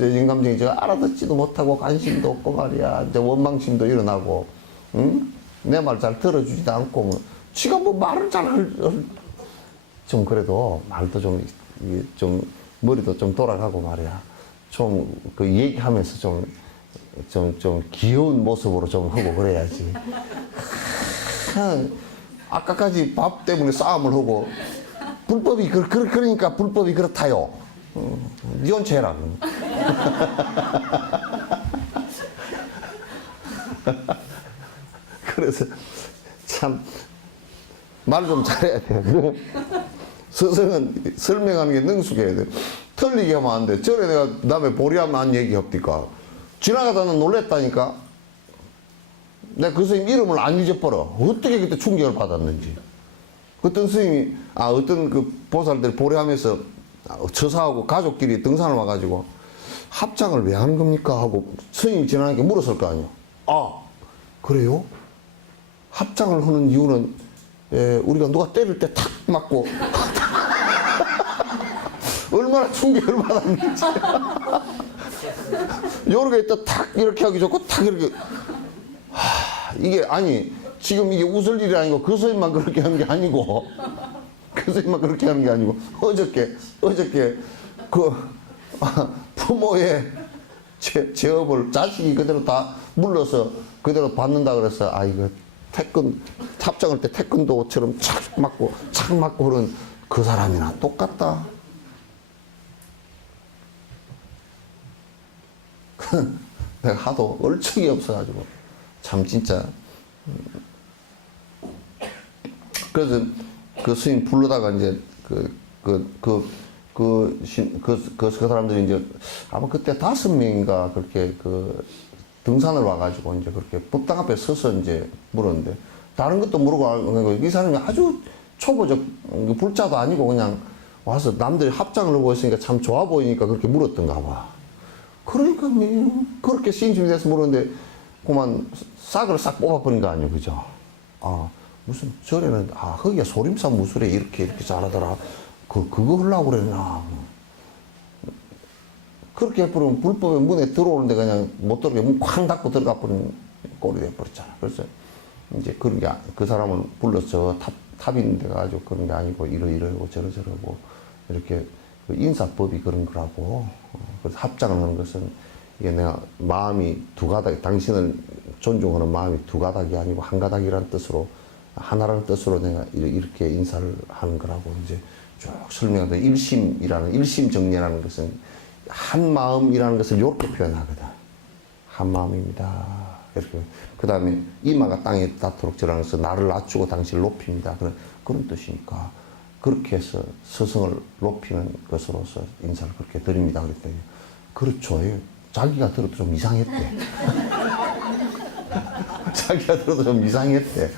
인감정이 알아듣지도 못하고 관심도 없고 말이야. 이제 원망심도 일어나고, 응? 내 말 잘 들어주지도 않고, 뭐, 지가 뭐 말을 좀 그래도 말도 좀 머리도 좀 돌아가고 말이야. 좀 그 얘기하면서 좀 귀여운 모습으로 좀 하고 그래야지. 아까까지 밥 때문에 싸움을 하고, 불법이, 그러니까 불법이 그렇다요. 니혼체 해라. 그래서 참 말 좀 잘해야 돼. 스승은 설명하는 게 능숙해야 돼. 틀리게 하면 안 돼. 전에 내가 남의 보리하면 한 얘기 없디까. 지나가다는 놀랬다니까. 내가 그 스님 이름을 안 잊어버려. 어떻게 그때 충격을 받았는지. 어떤 스님이 어떤 그 보살들 보리하면서 처사하고 가족끼리 등산을 와가지고 합장을 왜 하는 겁니까? 하고 스님이 지나가니까 물었을 거 아니에요. 그래요? 합장을 하는 이유는 우리가 누가 때릴 때 탁 맞고 얼마나 충격을 받았는지. 요렇게 또 탁 이렇게 하기 좋고 탁 이렇게. 이게 지금 이게 웃을 일이 아니고 그 스님만 그렇게 하는 게 아니고 그 스님만 그렇게 하는 게 아니고 어저께 부모의 제업을 자식이 그대로 다 물러서 그대로 받는다 그래서 이거 합장할 때 태권도처럼 착 맞고 그런 그 사람이나 똑같다. 내가 하도 얼척이 없어가지고 참 진짜. 그래서 그 스님 부르다가 이제 그 사람들이 이제 아마 그때 5명인가 그렇게 등산을 와가지고 이제 그렇게 법당 앞에 서서 이제 물었는데 다른 것도 물어보고 이 사람이 아주 초보적 불자도 아니고 그냥 와서 남들이 합장을 하고 있으니까 참 좋아 보이니까 그렇게 물었던가 봐. 그러니까 그렇게 신심이 돼서 물었는데 그만 싹을 싹 뽑아버린 거 아니에요, 그죠? 무슨 절에는 거기가 소림사 무술에 이렇게 잘하더라. 그거 하려고 그랬나. 그렇게 해버리면 불법의 문에 들어오는데 그냥 못 들어오게 문 쾅 닫고 들어가 버린 꼴이 돼버렸잖아. 그래서 이제 그런 게 그 사람을 불러서 탑 있는 데 가지고 그런 게 아니고 이러이러하고 저러저러고 이렇게 인사법이 그런 거라고. 그래서 합장을 하는 것은 이게 내가 마음이 두 가닥, 당신을 존중하는 마음이 두 가닥이 아니고 한 가닥이라는 뜻으로 하나라는 뜻으로 내가 이렇게 인사를 하는 거라고 이제 쭉 설명하다. 일심정리라는 것은 한 마음이라는 것을 이렇게 표현하거든. 한 마음입니다. 이렇게. 그 다음에 이마가 땅에 닿도록 저랑해서 나를 낮추고 당신을 높입니다. 그런 뜻이니까 그렇게 해서 스승을 높이는 것으로서 인사를 그렇게 드립니다. 그랬더니 그렇죠. 자기가 들어도 좀 이상했대. 자기가 들어도 좀 이상했대.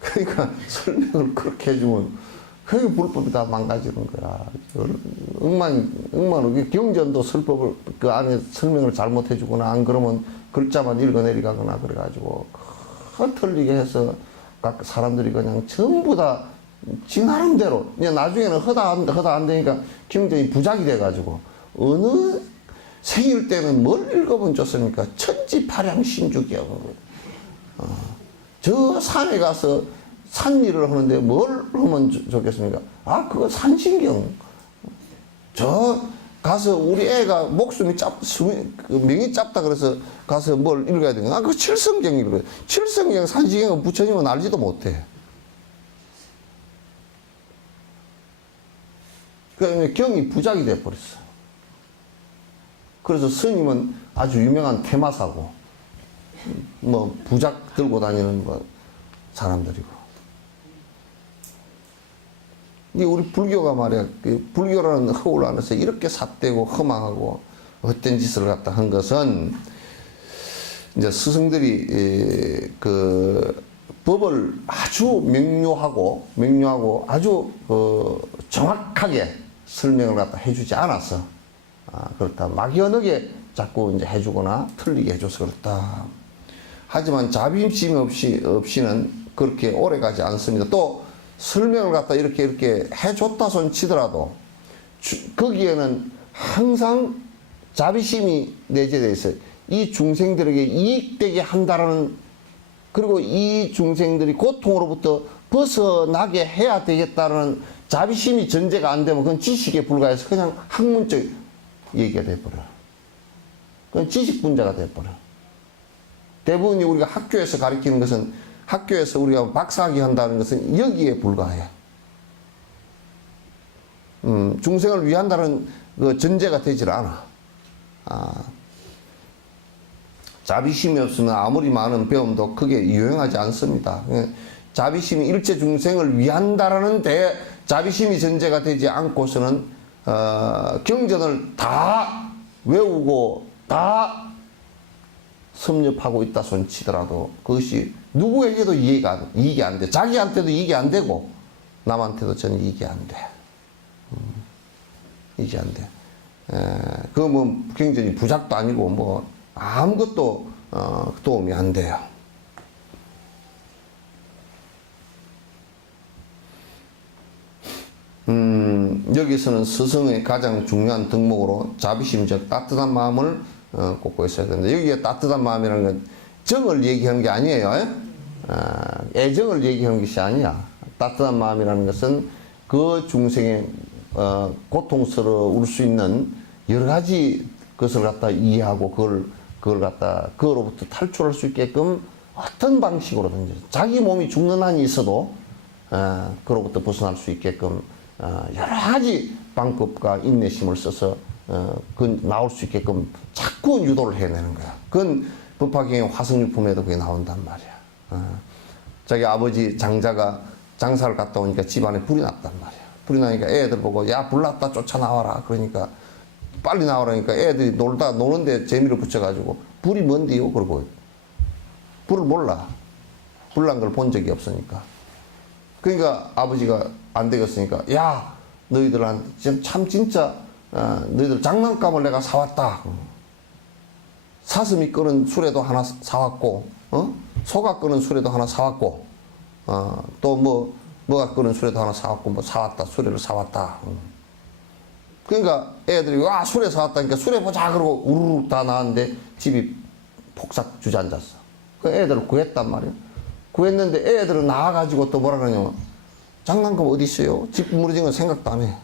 그러니까 설명을 그렇게 해주면 그게 불법이 다 망가지는 거야. 경전도 설법을 그 안에 설명을 잘못해주거나 안 그러면 글자만 읽어내리가거나 그래가지고 틀리게 해서 각 사람들이 그냥 전부 다 지 나름대로 이제 나중에는 허다 안 되니까 경전이 부작이 돼가지고 어느 생일 때는 뭘 읽어본 좋습니까? 천지파량신주경. 저 산에 가서 산 일을 하는데 뭘 하면 좋겠습니까? 그거 산신경. 저 가서 우리 애가 목숨이 명이 짧다 그래서 가서 뭘 읽어야 되나? 그 칠성경 읽어요. 칠성경, 산신경은 부처님은 알지도 못해. 그러니까 경이 부작이 돼버렸어. 그래서 스님은 아주 유명한 테마사고, 부작 들고 다니는 사람들이고. 이게 우리 불교가 말이야, 불교라는 허울 안에서 이렇게 삿되고 허망하고 헛된 짓을 갖다 한 것은 이제 스승들이 그 법을 아주 명료하고 아주 정확하게 설명을 갖다 해주지 않았어. 그렇다. 막연하게 자꾸 이제 해주거나 틀리게 해줘서 그렇다. 하지만 자비심 없이는 그렇게 오래 가지 않습니다. 또 설명을 갖다 이렇게 해줬다 손 치더라도 거기에는 항상 자비심이 내재되어 있어요. 이 중생들에게 이익되게 한다라는, 그리고 이 중생들이 고통으로부터 벗어나게 해야 되겠다는 자비심이 전제가 안 되면 그건 지식에 불과해서 그냥 학문적 얘기가 돼버려. 그건 지식 분자가 돼버려. 대부분이 우리가 학교에서 가르치는 것은, 학교에서 우리가 박사학위 한다는 것은 여기에 불과해. 중생을 위한다는 그 전제가 되질 않아. 자비심이 없으면 아무리 많은 배움도 크게 유용하지 않습니다. 자비심이 일체 중생을 위한다라는 자비심이 전제가 되지 않고서는 경전을 다 외우고 다 섭렵하고 있다 손치더라도 그것이 누구에게도 이익이 안 돼. 자기한테도 이익이 안 되고 남한테도 전혀 이익이 안 돼. 이익이 안 돼. 그거 경전이 부작도 아니고 아무것도 도움이 안 돼요. 여기서는 스승의 가장 중요한 덕목으로 자비심, 즉 따뜻한 마음을 꽂고 있어야 된다. 여기에 따뜻한 마음이라는 건 정을 얘기하는 게 아니에요. 애정을 얘기하는 것이 아니야. 따뜻한 마음이라는 것은 그 중생의 고통스러울 수 있는 여러 가지 것을 갖다 이해하고 그거로부터 탈출할 수 있게끔 어떤 방식으로든지 자기 몸이 죽는 한이 있어도 그로부터 벗어날 수 있게끔 여러 가지 방법과 인내심을 써서 나올 수 있게끔 자꾸 유도를 해내는 거야. 그건 법화경의 화성유품에도 그게 나온단 말이야. 자기 아버지 장자가 장사를 갔다 오니까 집안에 불이 났단 말이야. 불이 나니까 애들 보고 야 불 났다 쫓아나와라. 그러니까 빨리 나오라니까 애들이 노는데 재미를 붙여가지고 불이 뭔데요? 그러고 불을 몰라. 불 난 걸 본 적이 없으니까. 그러니까 아버지가 안 되겠으니까 야 너희들한테 진짜 너희들 장난감을 내가 사왔다. 사슴이 끄는 수레도 하나 사왔고 소가 끄는 수레도 하나 사왔고 또 뭐가 끄는 수레도 하나 사왔고 사왔다. 수레를 사왔다. 그러니까 애들이 와 수레 사왔다니까 수레 보자 그러고 우르르 다 나왔는데 집이 폭삭 주저앉았어. 그 애들을 구했단 말이야. 구했는데 애들은 나와가지고 또 뭐라 그러냐면 장난감 어디 있어요? 집 무너진 건 생각도 안 해.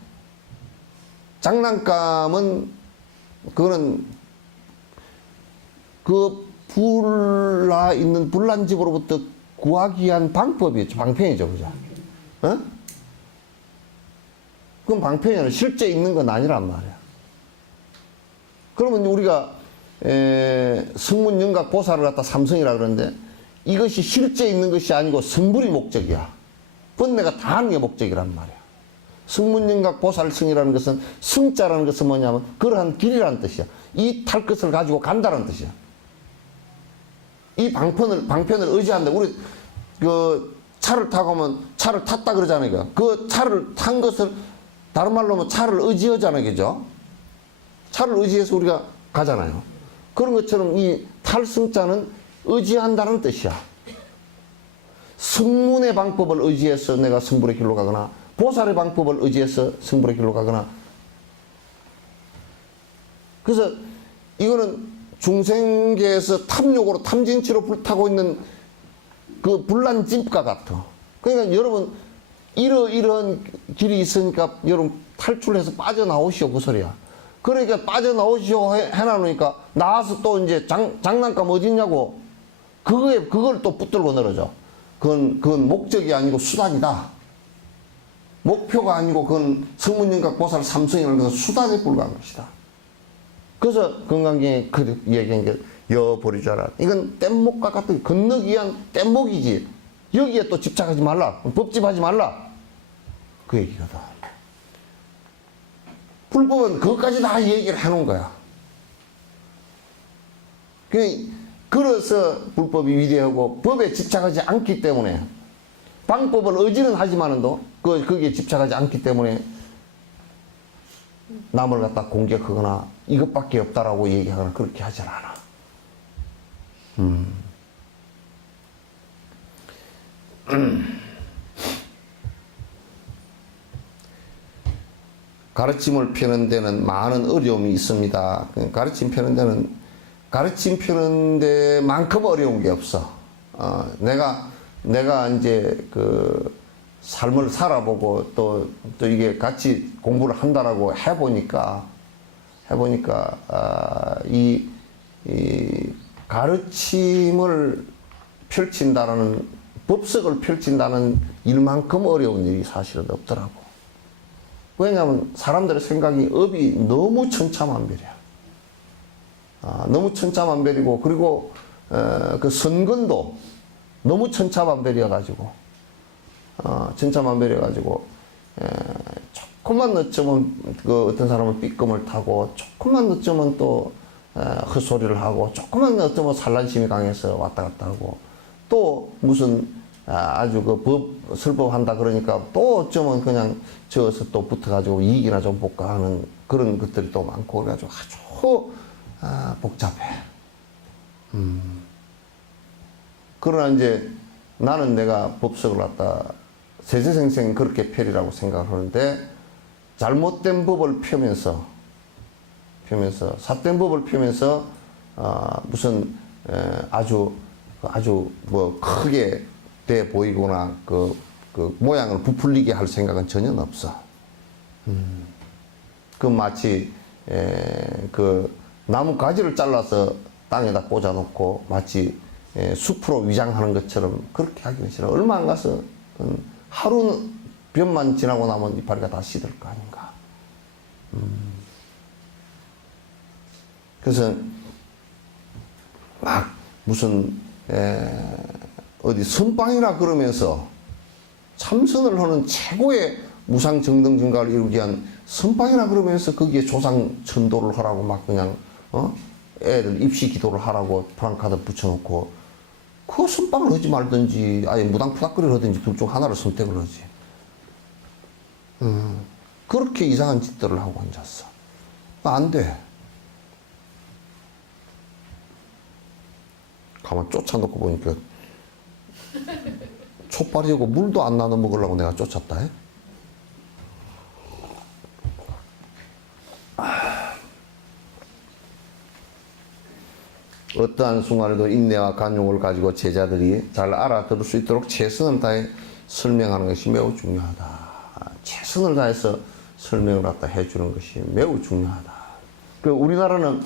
장난감은 그거는 그 불나 있는 불난 집으로부터 구하기 위한 방법이죠. 방편이죠, 그죠? 그건 방편이 아니라 실제 있는 건 아니란 말이야. 그러면 우리가 성문영각 보살을 갖다 삼성이라 그러는데 이것이 실제 있는 것이 아니고 성불이 목적이야. 번뇌가 다 하는 게 목적이란 말이야. 성문영각 보살성이라는 것은 성자라는 것은 뭐냐면 그러한 길이라는 뜻이야. 이 탈 것을 가지고 간다는 뜻이야. 이 방편을 의지한다. 우리 그 차를 타고 하면 차를 탔다 그러잖아요. 그 차를 탄 것을 다른 말로 하면 차를 의지하잖아요. 그죠? 차를 의지해서 우리가 가잖아요. 그런 것처럼 이 탈성자는 의지한다는 뜻이야. 성문의 방법을 의지해서 내가 성불의 길로 가거나 보살의 방법을 의지해서 성불의 길로 가거나. 그래서 이거는 중생계에서 탐욕으로 탐진치로 불타고 있는 그 불난 집과 같아. 그러니까 여러분 이러한 길이 있으니까 여러분 탈출해서 빠져나오시오 그 소리야. 그러니까 빠져나오시오 해놔놓으니까 나와서 또 이제 장난감 어디 있냐고 그걸 또 붙들고 늘어져. 그건 목적이 아니고 수단이다. 목표가 아니고 그건 성문영각 보살 삼성이라는 것은 수단에 불과한 것이다. 그래서 건강경에 그 얘기한 게 여버리자라. 이건 뗏목과 같은 건너기 위한 뗏목이지. 여기에 또 집착하지 말라. 법집하지 말라. 그 얘기거든. 불법은 그것까지 다 얘기를 해놓은 거야. 그래서 불법이 위대하고 법에 집착하지 않기 때문에 방법을 의지는 하지만도 거기에 집착하지 않기 때문에 남을 갖다 공격하거나 이것밖에 없다라고 얘기하거나 그렇게 하질 않아. 가르침을 펴는 데는 많은 어려움이 있습니다. 가르침 펴는 데는 가르침 펴는 데만큼 어려운 게 없어. 내가 이제 그 삶을 살아보고 또 이게 같이 공부를 한다라고 해보니까 이 가르침을 펼친다라는 법석을 펼친다는 일만큼 어려운 일이 사실은 없더라고. 왜냐하면 사람들의 생각이 업이 너무 천차만별이야. 너무 천차만별이고 그리고 그 선근도 너무 천차만별이어가지고 조금만 늦으면 그 어떤 사람은 삐끔을 타고 조금만 늦으면 또 헛소리를 하고 조금만 늦으면 산란심이 강해서 왔다 갔다 하고 또 무슨 아주 그 설법한다 그러니까 또 어쩌면 그냥 저어서 또 붙어가지고 이익이나 좀 볼까 하는 그런 것들이 또 많고 그래가지고 아주 복잡해. 그러나 이제 나는 내가 법석을 갖다 세세생생 그렇게 펴리라고 생각을 하는데 잘못된 법을 펴면서 삿된 법을 펴면서 무슨 아주 뭐 크게 돼 보이거나 그 모양을 부풀리게 할 생각은 전혀 없어. 그 마치 그 나무 가지를 잘라서 땅에다 꽂아놓고 마치 숲으로 위장하는 것처럼 그렇게 하기는 싫어. 얼마 안 가서 하루 볕만 지나고 나면 이파리가 다 시들 거 아닌가. 그래서 막 무슨 어디 선빵이라 그러면서 참선을 하는 최고의 무상정등 증가를 이루기 위한 선빵이라 그러면서 거기에 조상 천도를 하라고 막 그냥 애들 입시 기도를 하라고 프랑카드 붙여놓고 그 선빵을 하지 말든지 아예 무당푸닥거리를 하든지 둘 중 하나를 선택을 하지. 그렇게 이상한 짓들을 하고 앉았어. 안 돼. 가만 쫓아놓고 보니까 촛발이고 물도 안 나눠 먹으려고 내가 쫓았다. 해? 어떠한 순간에도 인내와 간용을 가지고 제자들이 잘 알아들을 수 있도록 최선을 다해 설명하는 것이 매우 중요하다. 최선을 다해서 설명을 갖다 해주는 것이 매우 중요하다. 그 우리나라는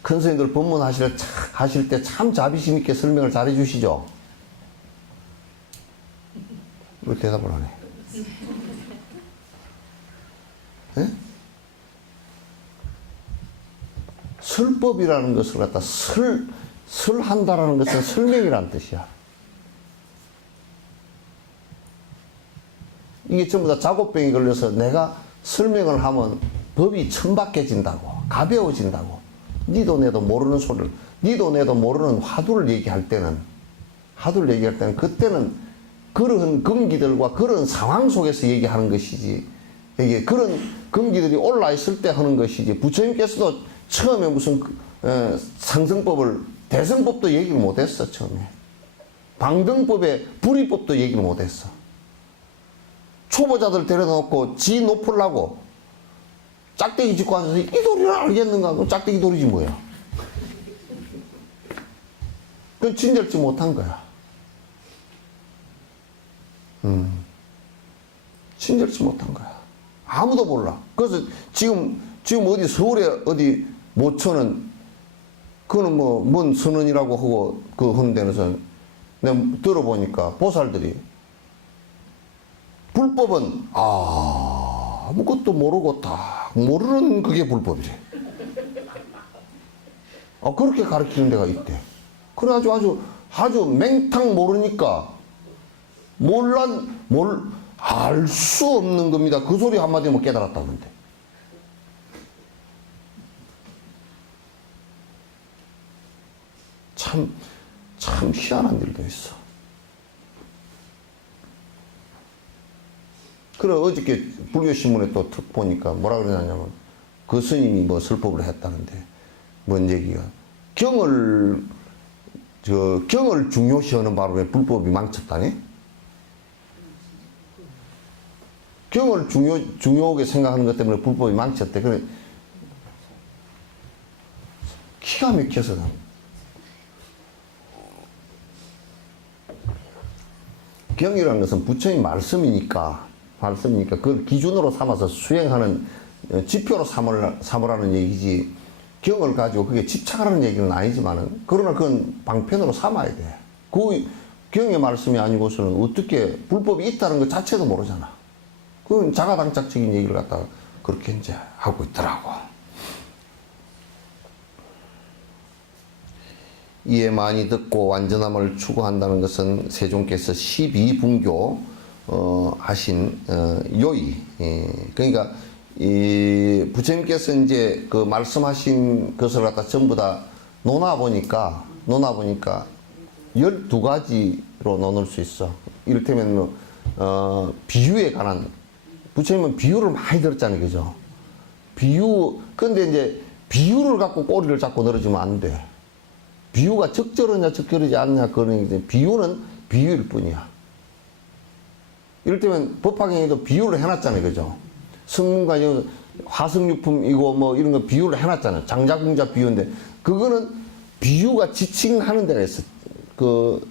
큰 스님들 법문 하실 때 참 자비심 있게 설명을 잘 해주시죠? 왜 대답을 안 해? 예? 설법이라는 것을 갖다 설한다라는 것은 설명이라는 뜻이야. 이게 전부 다 작업병이 걸려서 내가 설명을 하면 법이 천박해진다고, 가벼워진다고. 니도 내도 모르는 소리를, 니도 내도 모르는 화두를 얘기할 때는 그때는 그런 금기들과 그런 상황 속에서 얘기하는 것이지, 이게 그런 금기들이 올라있을 때 하는 것이지, 부처님께서도 처음에 무슨 상승법을, 대승법도 얘기를 못했어. 처음에 방등법의 불이법도 얘기를 못했어. 초보자들 데려놓고 지 높으려고 짝대기 짓고 앉아서 이 도리를 알겠는가? 그럼 짝대기 도리지 뭐야. 그건 친절치 못한 거야. 친절치 못한 거야. 아무도 몰라. 그래서 지금 어디 서울에 어디 모처는 그거는 뭐 뭔 선언이라고 하고 그 하는 데서 내가 들어보니까 보살들이 불법은 아무것도 모르고 다 모르는 그게 불법이래. 그렇게 가르치는 데가 있대. 그래가지고 아주 맹탕 모르니까 알 수 없는 겁니다. 그 소리 한마디면 깨달았다는데. 참 희한한 일도 있어. 그래, 어저께 불교신문에 또 툭 보니까 뭐라 그러냐면, 그 스님이 뭐 설법을 했다는데, 뭔 얘기가, 경을 중요시하는 바람에 불법이 망쳤다니? 경을 중요하게 생각하는 것 때문에 불법이 망쳤대. 그래, 기가 막혀서. 경이라는 것은 부처님 말씀이니까 그걸 기준으로 삼아서 수행하는 지표로 삼으라는 얘기지, 경을 가지고 그게 집착하라는 얘기는 아니지만은, 그러나 그건 방편으로 삼아야 돼. 그 경의 말씀이 아니고서는 어떻게 불법이 있다는 것 자체도 모르잖아. 그건 자가당착적인 얘기를 갖다가 그렇게 이제 하고 있더라고. 이에 많이 듣고 완전함을 추구한다는 것은 세종께서 12분교 하신 요의. 그러니까 이 부처님께서 이제 그 말씀하신 것을 갖다 전부 다 논아 보니까 12가지로 나눌 수 있어. 이를테면 비유에 관한, 부처님은 비유를 많이 들었잖아요. 그죠? 근데 이제 비유를 갖고 꼬리를 잡고 늘어지면 안 돼. 비유가 적절하냐 적절하지 않냐, 그런 게 비유는 비유일 뿐이야. 이를테면 법화경에도 비유를 해놨잖아요. 그죠? 성문과 화석유품이고 뭐 이런 거 비유를 해놨잖아요. 장자궁자 비유인데, 그거는 비유가 지칭하는 데가 있어. 그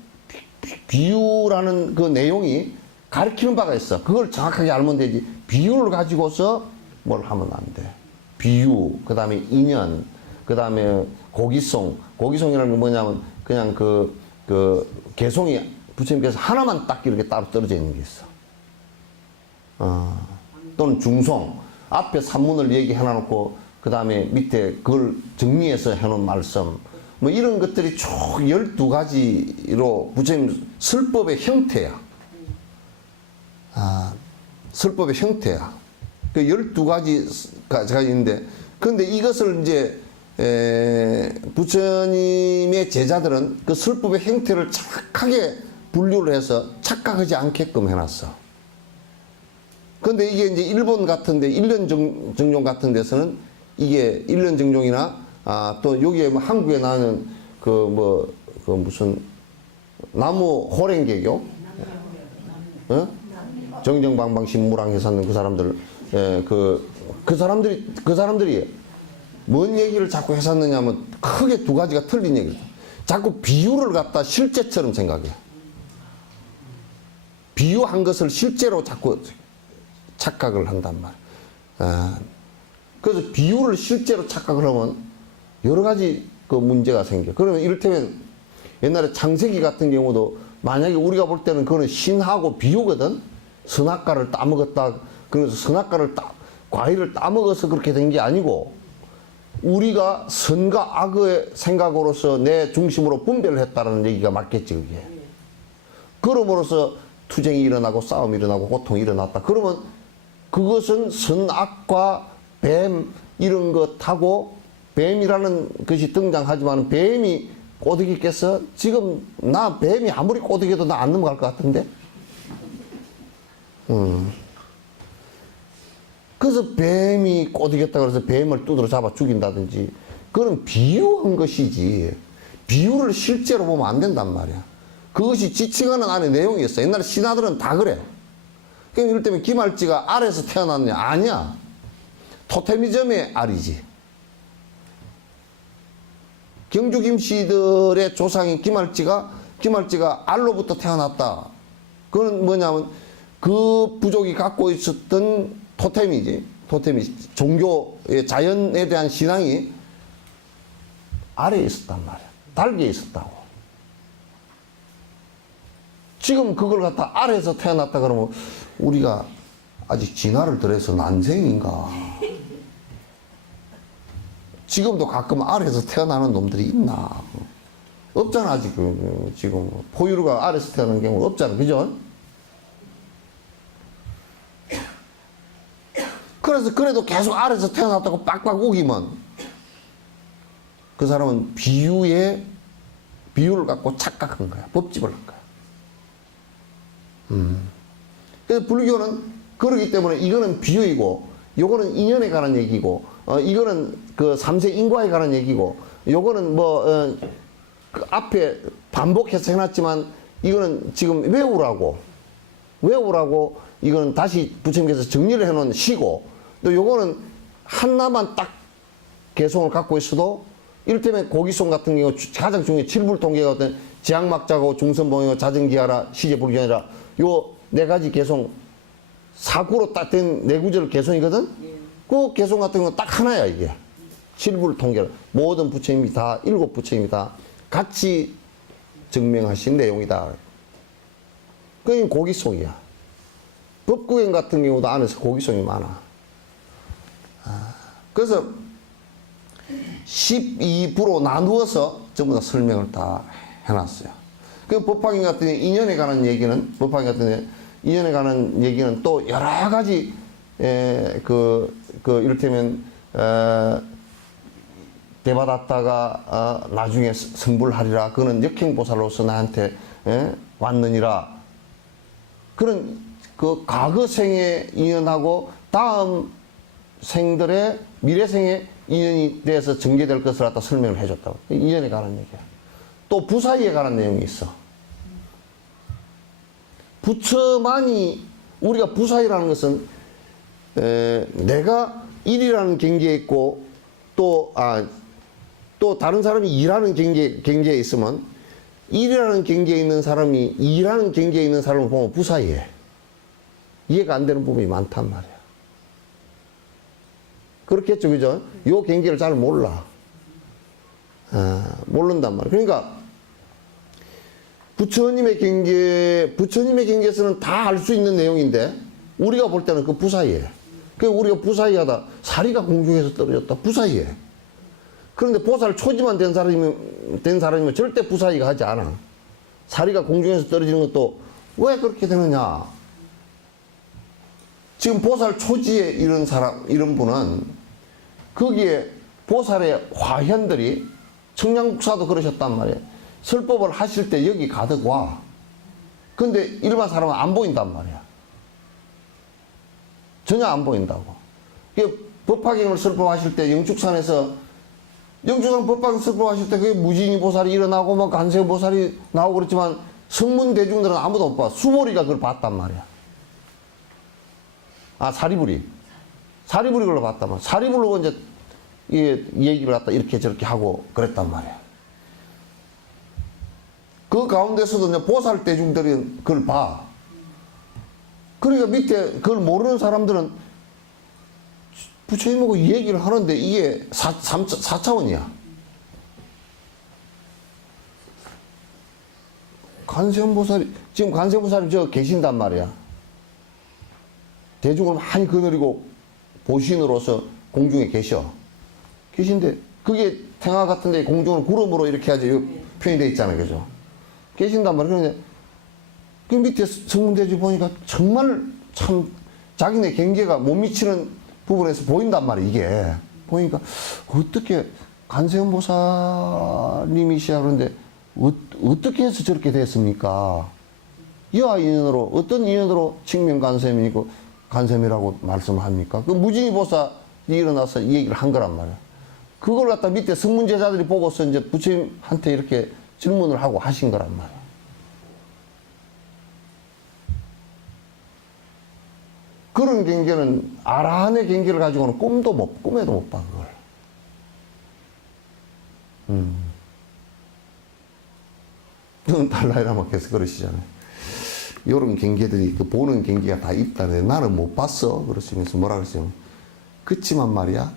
비유라는 그 내용이 가르치는 바가 있어. 그걸 정확하게 알면 되지. 비유를 가지고서 뭘 하면 안 돼. 비유, 그 다음에 인연, 그 다음에 고기송이라는 게 뭐냐면 그냥 그 개송이 부처님께서 하나만 딱 이렇게 따로 떨어져 있는 게 있어. 또는 중송, 앞에 산문을 얘기해 놔놓고 그 다음에 밑에 그걸 정리해서 해놓은 말씀, 뭐 이런 것들이 총 12가지로 부처님 설법의 형태야. 설법의 형태야. 그 12가지가 있는데, 근데 이것을 이제 부처님의 제자들은 그 설법의 형태를 정확하게 분류를 해서 착각하지 않게끔 해놨어. 근데 이게 이제 일본 같은데, 일련정종 같은 데서는 이게 일련정종이나 또 여기에 뭐 한국에 나는 그 무슨 나무 호랭개교, 정정방방신무랑 해서는 그 사람들, 그 사람들이 뭔 얘기를 자꾸 해놨느냐 하면 크게 2가지가 틀린 얘기죠. 자꾸 비유를 갖다 실제처럼 생각해. 비유한 것을 실제로 자꾸 착각을 한단 말이야. 그래서 비유를 실제로 착각을 하면 여러 가지 그 문제가 생겨. 그러면 이를테면 옛날에 창세기 같은 경우도 만약에 우리가 볼 때는 그거는 신하고 비유거든. 선악과를 따먹었다. 그래서 선악과를 과일을 따먹어서 그렇게 된 게 아니고, 우리가 선과 악의 생각으로서 내 중심으로 분별을 했다는 얘기가 맞겠지, 그게. 그럼으로써 투쟁이 일어나고 싸움이 일어나고 고통이 일어났다. 그러면 그것은 선악과 뱀 이런 것하고 뱀이라는 것이 등장하지만 뱀이 꼬드기 깼어? 지금 나 뱀이 아무리 꼬드겨도 나 안 넘어갈 것 같은데? 그래서 뱀이 꼬드겼다 그래서 뱀을 두드러 잡아 죽인다든지 그건 비유한 것이지 비유를 실제로 보면 안 된단 말이야. 그것이 지칭하는 안에 내용이었어. 옛날에 신하들은 다 그래. 그러니까 이럴 때면 김할지가 알에서 태어났냐? 아니야. 토테미즘의 알이지. 경주 김씨들의 조상인 김할지가 알로부터 태어났다. 그건 뭐냐면 그 부족이 갖고 있었던 토템이지. 토템이 종교의 자연에 대한 신앙이 알에 있었단 말이야. 달기에 있었다고. 지금 그걸 갖다 알에서 태어났다 그러면 우리가 아직 진화를 덜해서 난생인가. 지금도 가끔 알에서 태어나는 놈들이 있나. 없잖아 아직. 지금 포유류가 알에서 태어나는 경우 없잖아. 그죠? 그래서 그래도 계속 알에서 태어났다고 빡빡 우기면 그 사람은 비유를 갖고 착각한 거야. 법집을 한 거야. 그래서 불교는 그러기 때문에 이거는 비유이고 요거는 인연에 관한 얘기고 이거는 그 삼세 인과에 관한 얘기고 요거는 그 앞에 반복해서 해놨지만 이거는 지금 외우라고 이거는 다시 부처님께서 정리를 해놓은 시고 또 요거는 하나만 딱 개성을 갖고 있어도 이를테면 고기송 같은 경우 가장 중요한 칠불통계가 어떤 지향막자고 중선봉이고 자정기하라 시제불견이라 요 네 가지 개성 사구로 딱 된 네 구절 개성이거든. 그 개성 같은 경우는 딱 하나야 이게. 칠불통계 모든 부처님이 다 일곱 부처님이 다 같이 증명하신 내용이다. 그게 고기송이야. 법구경 같은 경우도 안에서 고기송이 많아. 그래서 12부로 나누어서 전부 다 설명을 다 해놨어요. 그 법화경 같은 경우 인연에 관한 얘기는 인연에 관한 얘기는 또 여러 가지 이를테면 대받았다가 나중에 성불하리라. 그는 역행보살로서 나한테 왔느니라. 그런 그 과거 생의 인연하고 다음 생들의 미래생의 인연이 돼서 전개될 것을 갖다 설명을 해줬다고. 인연에 관한 얘기야. 또 부사위에 관한 내용이 있어. 부처만이 우리가 부사위라는 것은 내가 일이라는 경계에 있고 또 다른 사람이 일하는 경계에 있으면 일이라는 경계에 있는 사람이 일하는 경계에 있는 사람을 보면 부사위에 이해가 안 되는 부분이 많단 말이야. 그렇겠죠, 그죠? 요 경계를 잘 몰라. 모른단 말이야. 그러니까 부처님의 경계에서는 다 알 수 있는 내용인데 우리가 볼 때는 그 부사위에. 그러니까 우리가 부사위하다 사리가 공중에서 떨어졌다. 부사위에. 그런데 보살 초지만 된 사람이면 절대 부사위가 하지 않아. 사리가 공중에서 떨어지는 것도 왜 그렇게 되느냐? 지금 보살 초지에 이런 분은 거기에 보살의 화현들이 청량국사도 그러셨단 말이에요. 설법을 하실 때 여기 가득 와. 근데 일반 사람은 안 보인단 말이야. 전혀 안 보인다고. 법화경을 설법하실 때 영축산 법화경 설법하실 때 그게 무진이 보살이 일어나고 뭐 간세 보살이 나오고 그렇지만 성문 대중들은 아무도 못 봐. 수보리가 그걸 봤단 말이야. 사리부리 그걸 봤단 말이야. 사리부리가 이제 이 얘기를 갖다 이렇게 저렇게 하고 그랬단 말이야. 그 가운데서도 이제 보살 대중들이 그걸 봐. 그러니까 밑에 그걸 모르는 사람들은 부처님하고 얘기를 하는데 이게 4차원이야. 지금 관세음보살이 저 계신단 말이야. 대중을 많이 거느리고 보신으로서 공중에 계셔. 계신데 그게 태화 같은 데 공중을 구름으로 이렇게 하지 표현이 돼 있잖아요. 그죠? 계신단 말이에요. 그런데 그 밑에 성문대지 보니까 정말 참 자기네 경계가 못 미치는 부분에서 보인단 말이에요. 이게 보니까 어떻게 간세음 보살님이시야 그런데 어떻게 해서 저렇게 됐습니까? 이와 인연으로 어떤 인연으로 칭명 간세음이고 간세음이라고 말씀합니까? 그 무진이 보살이 일어나서 이 얘기를 한 거란 말이에요. 그걸 갖다 밑에 성문제자들이 보고서 이제 부처님한테 이렇게 질문을 하고 하신 거란 말이에요. 그런 경계는 아라한의 경계를 가지고는 꿈에도 못 봐, 그걸. 달라이라마께서 그러시잖아요. 이런 경계들이, 그 보는 경계가 다 있다는데 나는 못 봤어. 그러시면서 뭐라 그러시면. 그치만 말이야,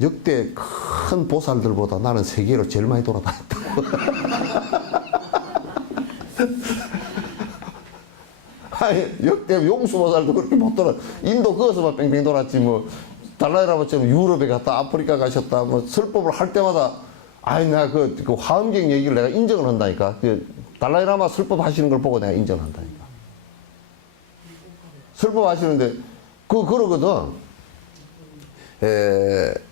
역대 큰 보살들보다 나는 세계로 제일 많이 돌아다녔다고. 아니, 역대 용수보살도 그렇게 못 돌아. 인도 거기서만 뺑뺑 돌았지, 뭐. 달라이라마처럼 유럽에 갔다, 아프리카 가셨다, 뭐, 설법을 할 때마다, 아니, 내가 그 화엄경 얘기를 내가 인정을 한다니까. 달라이라마 설법 하시는 걸 보고 내가 인정을 한다니까. 설법 하시는데, 그러거든.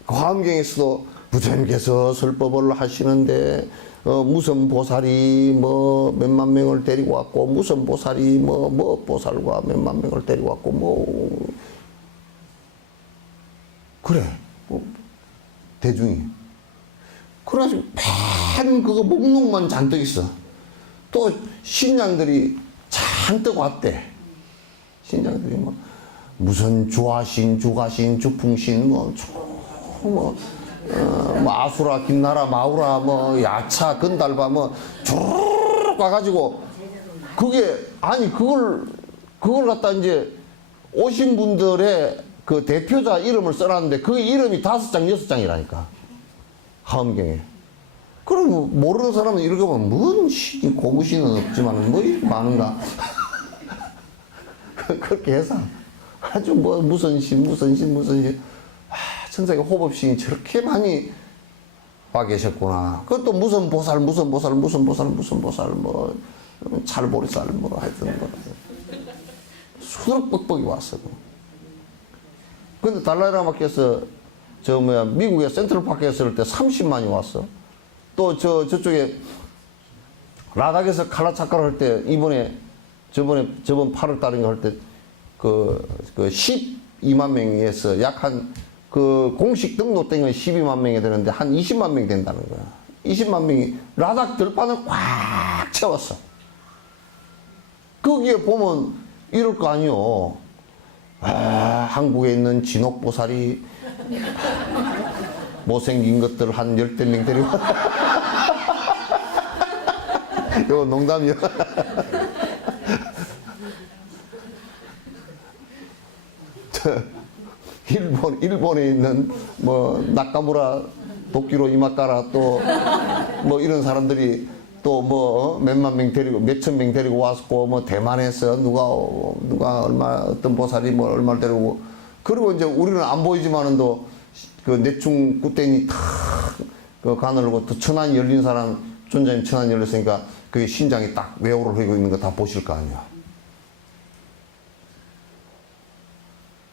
화엄경에서도 부처님께서 설법을 하시는데, 무슨 보살이 뭐 몇만 명을 데리고 왔고, 무슨 보살이 뭐 보살과 몇만 명을 데리고 왔고, 뭐. 그래. 대중이. 그래가지고 팬 그거 목록만 잔뜩 있어. 또 신장들이 잔뜩 왔대. 신장들이 뭐 무슨 주화신, 주가신, 주풍신, 뭐 아수라, 김나라, 마우라, 뭐 야차, 건달바, 뭐 주르륵 와가지고 그게 아니 그걸 갖다 이제 오신 분들의 그 대표자 이름을 써놨는데 그 이름이 5장, 6장이라니까. 화엄경에. 그럼 모르는 사람은 읽어보면 뭔 신, 고무신은 없지만 뭐 이렇게 많은가. 그렇게 해서 아주 뭐 무슨 신. 천상에 호법신이 저렇게 많이 와 계셨구나. 그것도 무슨 보살, 뭐 찰보리살, 뭐 하여튼 뭐 수두룩 뻑뻑이 왔어. 근데 달라이라마께서 미국의 센트럴파크에 있을 때 30만이 왔어. 또 저쪽에 라닥에서 칼라차카를 할 때 저번 8월 달인가 할 때 그 12만 명에서 약 한 그 공식 등록된 건 12만 명이 되는데 한 20만 명이 된다는 거야. 20만 명이 라닥 들판을 꽉 채웠어. 거기에 보면 이럴 거 아니요. 한국에 있는 진옥보살이 못생긴 것들 한 10명 데리고 이거 농담이야. 일본에 있는 뭐 나카무라 도끼로 이마카라 또 뭐 이런 사람들이 또 뭐 몇만 명 데리고 몇천 명 데리고 왔고 뭐 대만에서 누가 얼마 어떤 보살이 뭐 얼마를 데리고 그리고 이제 우리는 안 보이지만은 또 그 내충 구땡이 탁그 가늘고 또 천안이 열린 사람 존자님 천안이 열렸으니까 그게 신장이 딱 외호를 하고 있는 거 다 보실 거 아니야.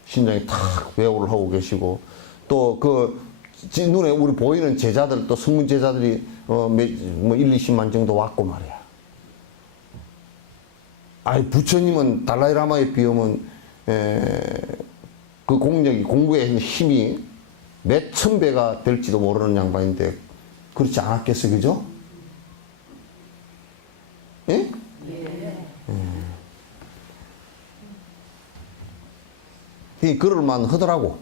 신장이 탁 외호를 하고 계시고 또 그 눈에 우리 보이는 제자들 또 성문 제자들이 뭐 1, 20만 정도 왔고 말이야. 아니 부처님은 달라이라마에 비하면 그 공력이 공부의 힘이 몇 천 배가 될지도 모르는 양반인데 그렇지 않았겠어, 그죠? 예? 예. 그럴만 하더라고.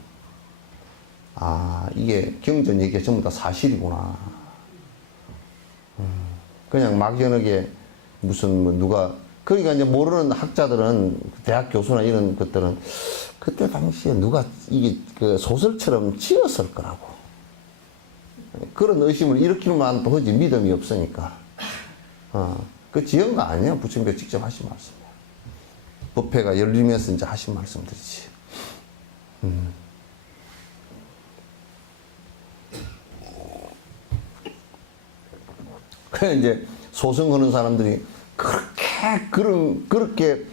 아, 이게 경전 얘기가 전부 다 사실이구나. 그냥 막연하게 무슨 뭐 누가 그러니까 이제 모르는 학자들은 대학 교수나 이런 것들은 그때 당시에 누가 이게 그 소설처럼 지었을 거라고. 그런 의심을 일으키는 또 하지 믿음이 없으니까. 그 지은 거 아니야. 부처님께서 직접 하신 말씀이야. 법회가 열리면서 이제 하신 말씀들이지. 그 이제 소송하는 사람들이 그렇게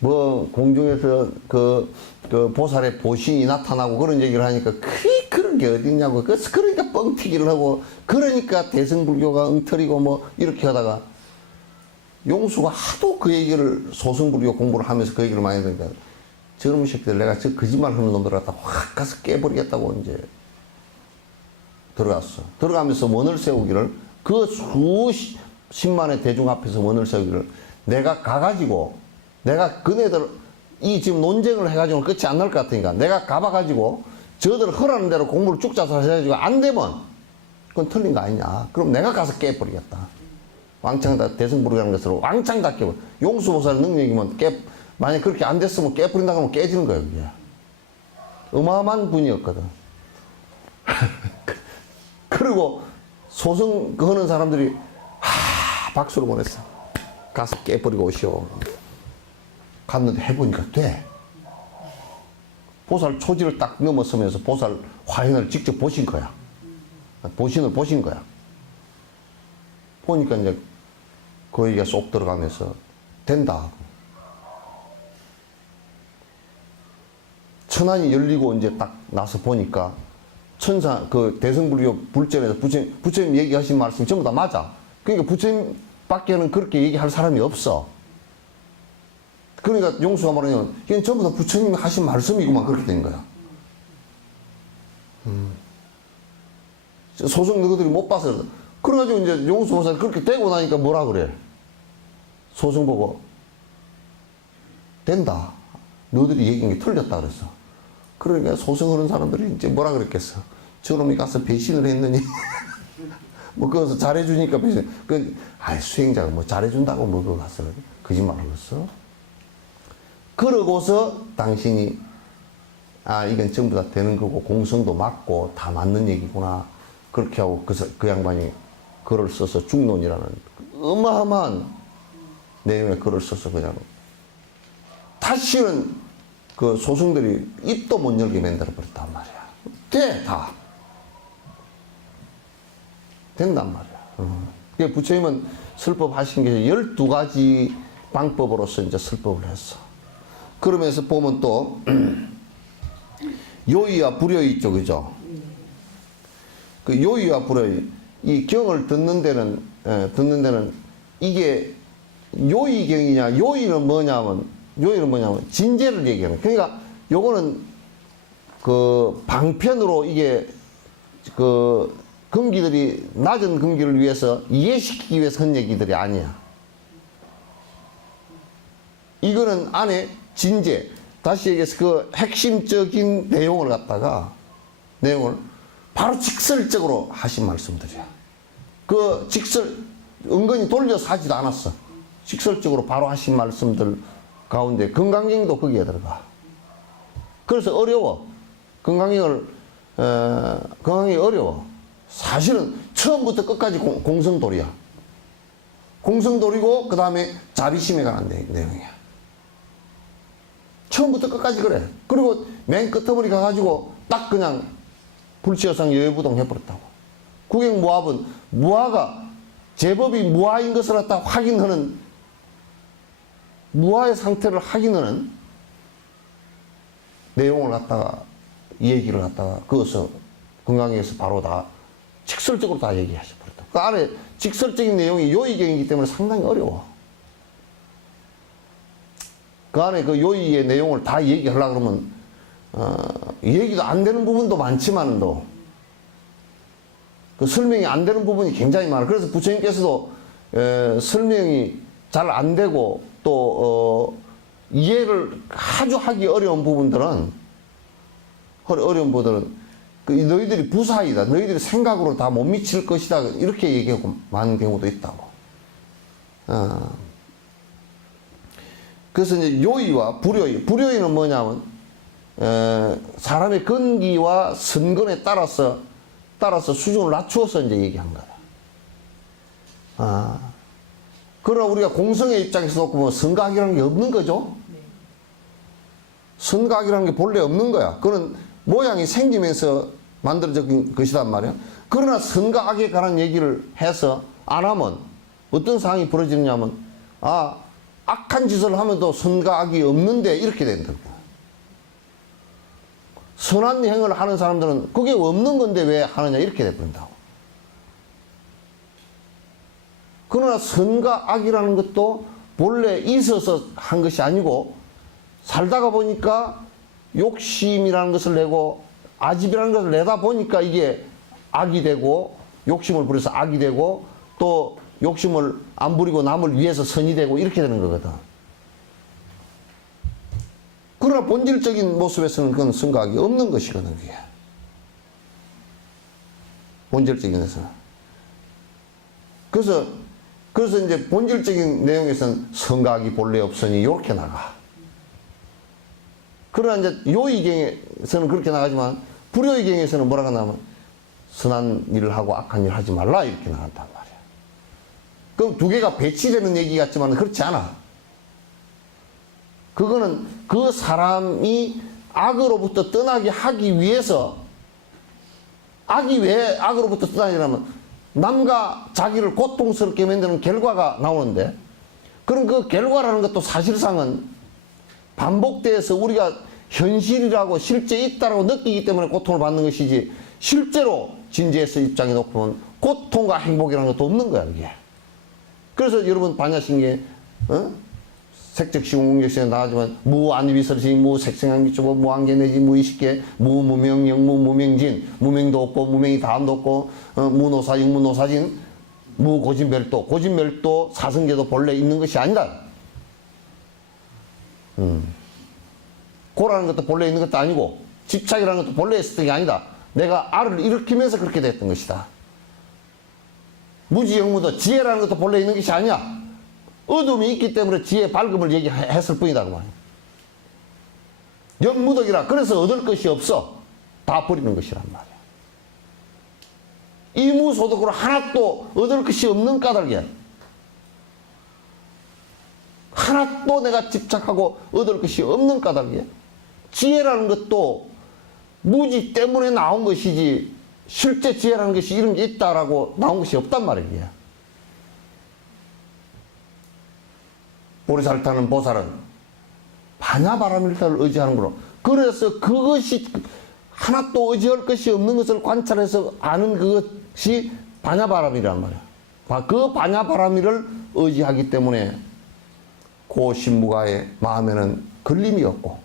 뭐 공중에서 그 보살의 보신이 나타나고 그런 얘기를 하니까 그런 게 어딨냐고. 그러니까 뻥튀기를 하고, 그러니까 대승불교가 엉터리고 뭐 이렇게 하다가 용수가 하도 그 얘기를 소승불교 공부를 하면서 그 얘기를 많이 하니까 저놈의 새끼들 내가 저 거짓말 하는 놈들 갖다 확 가서 깨버리겠다고 이제 들어갔어. 들어가면서 원을 세우기를, 그 수십만의 대중 앞에서 원을 세우기를 내가 가가지고, 내가 그네들 이 지금 논쟁을 해가지고 끝이 안 날 것 같으니까 내가 가봐가지고 저들 허라는 대로 공부를 쭉 짜서 해가지고 안 되면 그건 틀린 거 아니냐. 그럼 내가 가서 깨버리겠다. 왕창 다 대승불교라는 것으로 왕창 다 깨버려. 용수보살의 능력이면 만약 그렇게 안 됐으면 깨버린다고 하면 깨지는 거예요, 그게. 어마어마한 분이었거든. 그리고 소승 하는 사람들이 박수를 보냈어. 가서 깨버리고 오시오. 갔는데 해보니까 돼. 보살 초지를 딱 넘어서면서 보살 화현을 직접 보신 거야. 보신을 보신 거야. 보니까 이제 그 얘기가 쏙 들어가면서 된다. 천안이 열리고 이제 딱 나서 보니까 천사, 그 대승불교 불전에서 부처님 얘기하신 말씀 전부 다 맞아. 그러니까 부처님 밖에는 그렇게 얘기할 사람이 없어. 그러니까 용수가 말하면 이건 전부 다 부처님이 하신 말씀이구만, 그렇게 된 거야. 소승 너희들이 못 봐서. 그래가지고 이제 용수보살이 그렇게 되고 나니까 뭐라 그래. 소승 보고 된다. 너희들이 얘기한 게 틀렸다 그랬어. 그러니까 소승하는 사람들이 이제 뭐라 그랬겠어. 저놈이 가서 배신을 했느니 뭐 그래서 잘해주니까 배신. 수행자가 뭐 잘해준다고 뭐 그거 갔어. 거짓말 하겠어. 그러고서 당신이 이건 전부 다 되는 거고 공성도 맞고 다 맞는 얘기구나. 그렇게 하고 그 양반이 글을 써서 중론이라는 어마어마한 내용의 글을 써서 그냥 다시는 그 소승들이 입도 못 열게 만들어 버렸단 말이야. 돼, 다. 된단 말이야. 그러니까 부처님은 설법 하신 게 12가지 방법으로서 이제 설법을 했어. 그러면서 보면 또 요의와 불요의 있죠, 그죠? 그 요의와 불요의, 이 경을 듣는 데는 이게 요의경이냐, 요의는 뭐냐면 진제를 얘기하는. 그러니까 요거는 그 방편으로 이게 그 금기들이 낮은 금기를 위해서 이해시키기 위해서 한 얘기들이 아니야. 이거는 안에 진제, 다시 얘기해서 그 핵심적인 내용을 바로 직설적으로 하신 말씀들이야. 그 은근히 돌려서 하지도 않았어. 직설적으로 바로 하신 말씀들 가운데 건강경도 거기에 들어가. 그래서 어려워. 건강경이 어려워. 사실은 처음부터 끝까지 공성돌이야. 공성돌이고 그 다음에 자비심에 관한 내용이야. 처음부터 끝까지 그래. 그리고 맨 끝머리 가가지고 딱 그냥 불치여상 여유부동 해버렸다고. 구경무합은 무아가 제법이 무아인 것을 갖다 확인하는, 무아의 상태를 확인하는 내용을 갖다가 얘기를 갖다가 그것을 건강에서 바로 다 직설적으로 다 얘기하셔버렸다. 그 안에 직설적인 내용이 요의경이기 때문에 상당히 어려워. 그 안에 그 요의의 내용을 다 얘기하려고 그러면 얘기도 안 되는 부분도 많지만도 그 설명이 안 되는 부분이 굉장히 많아. 그래서 부처님께서도 설명이 잘 안 되고 또 이해를 아주 하기 어려운 부분들은 그 너희들이 부사이다. 너희들이 생각으로 다 못 미칠 것이다. 이렇게 얘기하고 많은 경우도 있다고. 그래서 이제 요의와 불요의. 불요의는 뭐냐면 사람의 근기와 선근에 따라서 수준을 낮추어서 이제 얘기한 거다. 그러나 우리가 공성의 입장에서 놓고 보면 선각이라는 게 없는 거죠. 선각이라는 게 본래 없는 거야. 그건 모양이 생기면서 만들어진 것이란 말이야. 그러나 선각에 관한 얘기를 해서 안 하면 어떤 상황이 벌어지느냐면, 아, 악한 짓을 하면도 선과 악이 없는데 이렇게 된다고. 선한 행을 하는 사람들은 그게 없는 건데 왜 하느냐 이렇게 돼버린다고. 그러나 선과 악이라는 것도 본래 있어서 한 것이 아니고 살다가 보니까 욕심이라는 것을 내고 아집이라는 것을 내다 보니까 이게 악이 되고, 욕심을 부려서 악이 되고, 또 욕심을 안 부리고 남을 위해서 선이 되고 이렇게 되는 거거든. 그러나 본질적인 모습에서는 그건 선과 악이 없는 것이거든, 그게. 본질적인 데서는. 그래서 이제 본질적인 내용에서는 선과 악이 본래 없으니 이렇게 나가. 그러나 이제 요의경에서는 그렇게 나가지만 불요의경에서는 뭐라고 나가면 선한 일을 하고 악한 일을 하지 말라 이렇게 나간단 말이야. 그럼 두 개가 배치되는 얘기 같지만 그렇지 않아. 그거는 그 사람이 악으로부터 떠나게 하기 위해서, 악이 왜 악으로부터 떠나냐면 남과 자기를 고통스럽게 만드는 결과가 나오는데, 그럼 그 결과라는 것도 사실상은 반복돼서 우리가 현실이라고 실제 있다라고 느끼기 때문에 고통을 받는 것이지, 실제로 진지에서 입장이 높으면 고통과 행복이라는 것도 없는 거야, 이게. 그래서 여러분 반야신경에 색적 시공공격시에 나가지만 무안위비설시 무색생항미초보 무안개내지 무의식계 무무명 영무 무명진, 무명도 없고 무명이 다음도 없고 무노사 영무노사진 무고진멸도, 고진멸도 사성계도 본래 있는 것이 아니다. 고라는 것도 본래 있는 것도 아니고 집착이라는 것도 본래 있었던 게 아니다. 내가 알을 일으키면서 그렇게 됐던 것이다. 무지영무도 지혜라는 것도 본래 있는 것이 아니야. 어둠이 있기 때문에 지혜 밝음을 얘기했을 뿐이다 그 말이야. 영무덕이라 그래서 얻을 것이 없어. 다 버리는 것이란 말이야. 이무소득으로 하나도 얻을 것이 없는 까닭이야. 하나도 내가 집착하고 얻을 것이 없는 까닭이야. 지혜라는 것도 무지 때문에 나온 것이지 실제 지혜라는 것이 이런 게 있다라고 나온 것이 없단 말이야. 보리살 타는 보살은 반야바라밀타를 의지하는 거로, 그래서 그것이 하나도 의지할 것이 없는 것을 관찰해서 아는 그것이 반야바람이란 말이야. 그 반야바라밀을 의지하기 때문에 고신무가의 마음에는 걸림이 없고,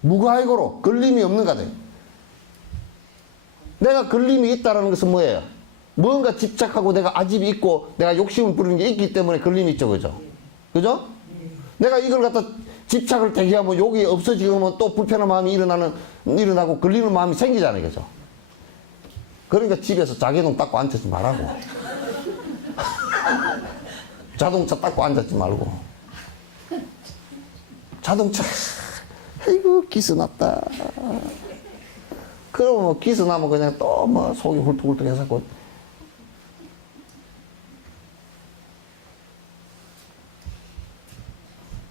무가액으로 걸림이 없는 가대. 내가 걸림이 있다는 것은 뭐예요? 뭔가 집착하고 내가 아집이 있고 내가 욕심을 부리는 게 있기 때문에 걸림이 있죠, 그죠? 그죠? 내가 이걸 갖다 집착을 대기하면 욕이 없어지면 또 불편한 마음이 일어나고 걸리는 마음이 생기잖아요, 그죠? 그러니까 집에서 자개동 닦고 앉지 말라고. 자동차 닦고 앉았지 말고. 자동차, 아이고, 기스 났다. 그러면 뭐 기스 나면 그냥 또 뭐 속이 훌떡훌떡 해서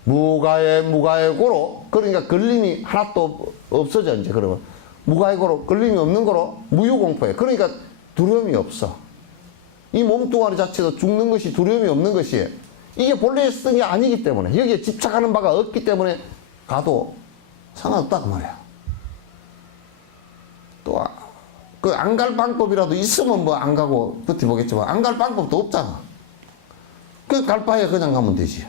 무가액으로, 그러니까 걸림이 하나도 없어져, 이제. 그러면 무가액으로, 걸림이 없는 거로 무유공포해. 그러니까 두려움이 없어. 이 몸뚱아리 자체도 죽는 것이 두려움이 없는 것이에요. 이게 본래 쓰는 게 아니기 때문에, 여기에 집착하는 바가 없기 때문에 가도 상관없다 그 말이야. 또 그 안 갈 방법이라도 있으면 뭐 안 가고 버텨보겠지만 안 갈 방법도 없잖아. 그 갈 바에 그냥 가면 되지.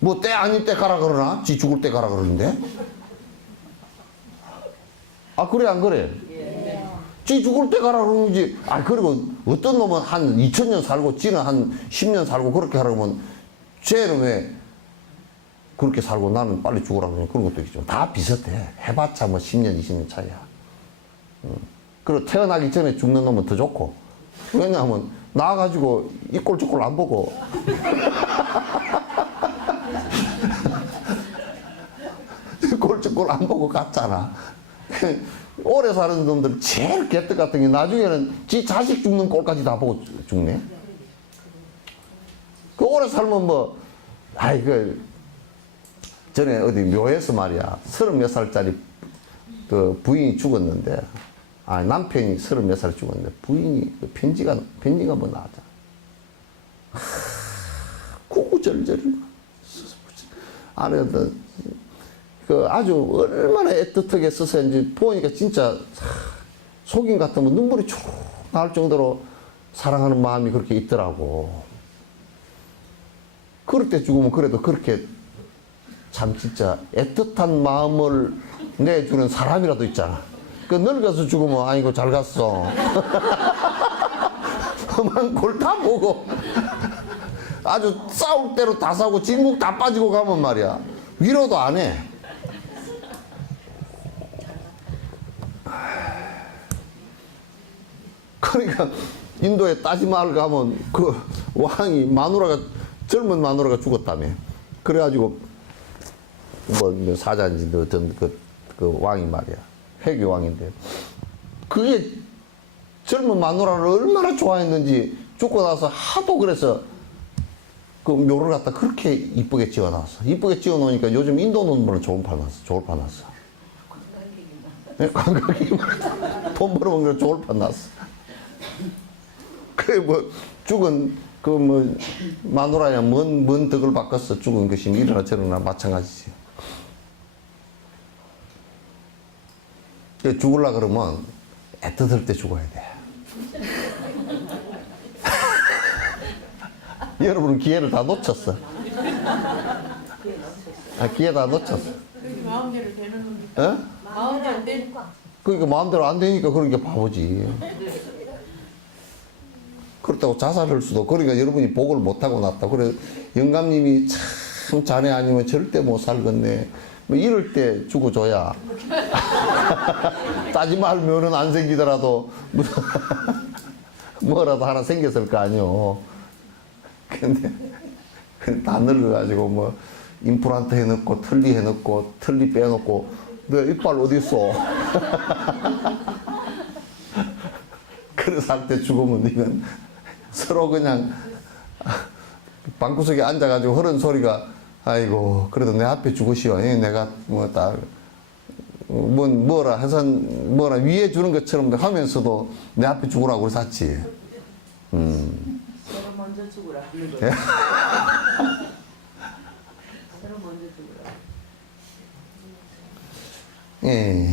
뭐 때 아닐 때 가라 그러나? 지 죽을 때 가라 그러는데? 아, 그래 안 그래? 지 죽을 때 가라 그러는지. 아, 그리고 어떤 놈은 한 2000년 살고 지는 한 10년 살고 그렇게 하라 그러면 쟤는 왜 그렇게 살고 나는 빨리 죽으라 그러냐, 그런 것도 있죠. 다 비슷해. 해봤자 뭐 10년 20년 차이야. 그리고 태어나기 전에 죽는 놈은 더 좋고. 왜냐하면 나와가지고 이 꼴 저 꼴 안 보고 꼴 저 꼴 안 보고 갔잖아. 오래 사는 놈들 제일 개떡 같은 게 나중에는 지 자식 죽는 꼴까지 다 보고 죽네. 그 오래 살면 뭐, 아이, 전에 어디 묘에서 말이야, 30몇 살짜리 그 부인이 죽었는데, 남편이 30몇 살에 죽었는데 부인이 그 편지가 뭐 나왔잖아. 구구절절 안에다 그 아주 얼마나 애틋하게 썼었는지 보니까 진짜 속임 같으면 눈물이 쭉 나올 정도로 사랑하는 마음이 그렇게 있더라고. 그럴 때 죽으면 그래도 그렇게 참 진짜 애틋한 마음을 내주는 사람이라도 있잖아. 그 늙어서 죽으면 아이고 잘 갔어. 험한 꼴 다 보고 아주 싸울 대로 다 싸우고 진국 다 빠지고 가면 말이야. 위로도 안 해. 그러니까 인도에 따지마을 가면 그 왕이 젊은 마누라가 죽었다며. 그래가지고 뭐 사자인지 어떤 그 왕이 말이야. 회교 왕인데 그게 젊은 마누라를 얼마나 좋아했는지 죽고 나서 하도 그래서 그 묘를 갖다 그렇게 이쁘게 지어놨어. 이쁘게 지어놓으니까 요즘 인도 논문은 좋을 판 났어. 관광객만 돈 벌어먹는 좋을 판 났어. 그래 뭐 죽은 그 뭐 마누라야 뭔 덕을 바꿨어. 죽은 것이 이러나 저러나 마찬가지지. 죽을라 그러면 애틋할 때 죽어야 돼. 여러분은 기회를 다 놓쳤어. 기회 다 놓쳤어. 그렇게 마음대로 되는 겁니까? 어? 마음대로 안 되니까. 그러니까 마음대로 안 되니까 그런 게 바보지. 그렇다고 자살할 수도. 그러니까 여러분이 복을 못하고 났다. 그래 영감님이 참 자네 아니면 절대 못 살겠네. 뭐 이럴 때 죽어줘야. 따지 말면은 안 생기더라도 뭐라도 하나 생겼을 거 아니오. 근데 다 늙어가지고 뭐 임플란트 해놓고 틀니 해놓고 틀니 빼놓고 너 이빨 어디 있어? 그래서 할 때 죽으면 이건 서로 그냥 방구석에 앉아가지고 흐른 소리가 아이고 그래도 내 앞에 죽으시오. 내가 뭐라 해서 뭐라 위에 주는 것처럼 하면서도 내 앞에 죽으라고 샀지. 서로 먼저 죽으라. 서로 먼저 죽으라. 예.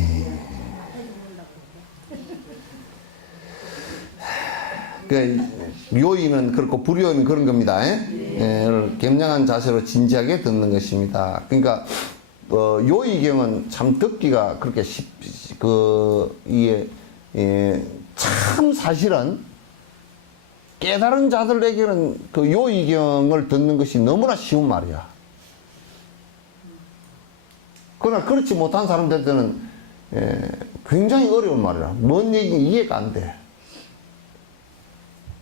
그 요인은 그렇고 불요인은 그런 겁니다. 예, 겸양한 자세로 진지하게 듣는 것입니다. 그러니까 요의경은 참 듣기가 그렇게 참 사실은 깨달은 자들에게는 그 요의경을 듣는 것이 너무나 쉬운 말이야. 그러나 그렇지 못한 사람들한테는 굉장히 어려운 말이야. 뭔 얘기인지 이해가 안 돼.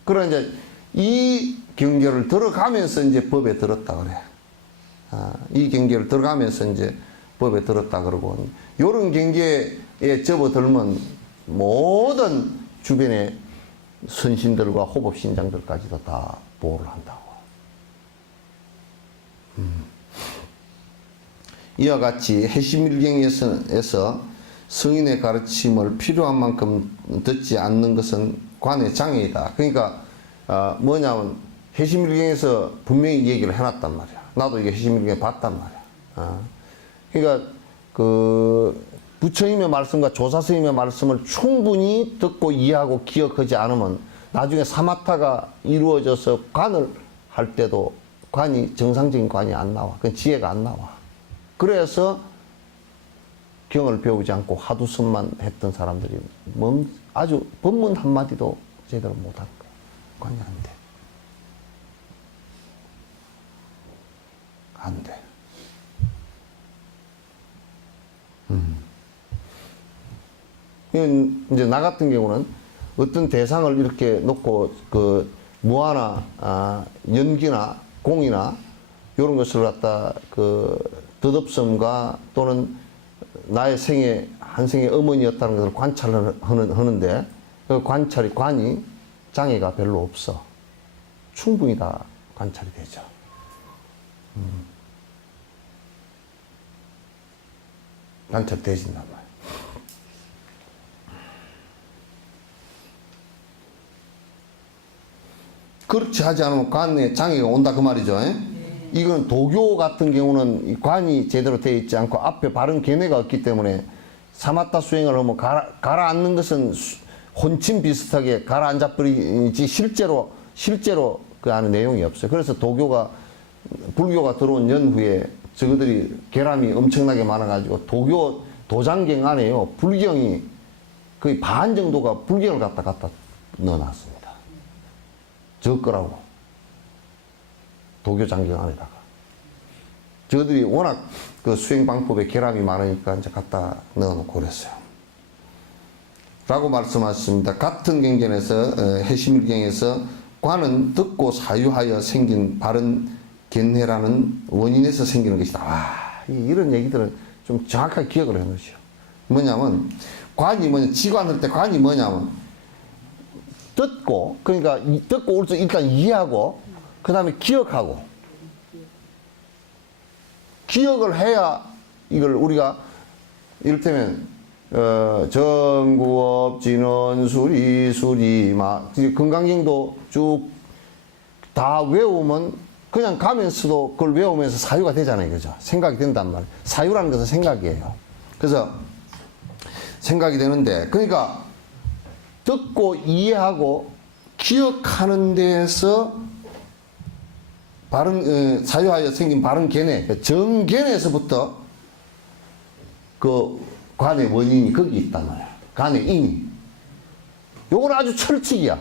그러나 이제 이 경계를 들어가면서 이제 법에 들었다 그래. 이 경계를 들어가면서 이제 법에 들었다 그러고, 요런 경계에 접어들면 모든 주변의 선신들과 호법신장들까지도 다 보호를 한다고. 이와 같이 해심일경에서 성인의 가르침을 필요한 만큼 듣지 않는 것은 관의 장애이다. 그러니까 뭐냐면 해심일경에서 분명히 얘기를 해놨단 말이야. 나도 이게 해심일경에 봤단 말이야. 그러니까 그 부처님의 말씀과 조사스님의 말씀을 충분히 듣고 이해하고 기억하지 않으면 나중에 사마타가 이루어져서 관을 할 때도 정상적인 관이 안 나와. 그 지혜가 안 나와. 그래서 경을 배우지 않고 하두선만 했던 사람들이 아주 법문 한마디도 제대로 못한 거야. 관이 안 돼. 안 돼. 이제 나 같은 경우는 어떤 대상을 이렇게 놓고 그 무화나 연기나 공이나 이런 것을 갖다 그 덧없음과 또는 나의 한 생의 어머니였다는 것을 관찰을 하는데 그 관이 장애가 별로 없어. 충분히 다 관찰이 되죠. 관찰되진단 말이야. 그렇지 하지 않으면 관에 장애가 온다 그 말이죠. 이건 도교 같은 경우는 이 관이 제대로 되어 있지 않고 앞에 바른 견해가 없기 때문에 사마타 수행을 하면 가라앉는 것은 혼침 비슷하게 가라앉아버리지 실제로 그 안에 내용이 없어요. 그래서 불교가 들어온 연후에 저거들이 결함이 엄청나게 많아가지고 도장경 안에요. 불경이 거의 반 정도가 불경을 갖다 넣어놨습니다. 저 거라고. 도교 장경 안에다가. 저들이 워낙 그 수행 방법에 결함이 많으니까 이제 갖다 넣어놓고 그랬어요. 라고 말씀하셨습니다. 같은 경전에서, 해심일경에서 관은 듣고 사유하여 생긴 바른 견해라는 원인에서 생기는 것이다. 와, 이런 얘기들은 좀 정확하게 기억을 해 놓으시오. 뭐냐면, 지관할 때 관이 뭐냐면, 듣고, 그러니까 듣고 일단 이해하고, 그 다음에 기억하고, 기억을 해야 이걸 우리가 이를테면 정구업 진원 수리마 건강경도 쭉 다 외우면 그냥 가면서도 그걸 외우면서 사유가 되잖아요. 그죠? 생각이 된단 말이에요. 사유라는 것은 생각이에요. 그래서 생각이 되는데 그러니까 듣고 이해하고 기억하는 데에서 사유하여 생긴 바른 견해, 정견에서부터 그 관의 원인이 거기 있단 말이야. 관의 인이. 요거는 아주 철칙이야.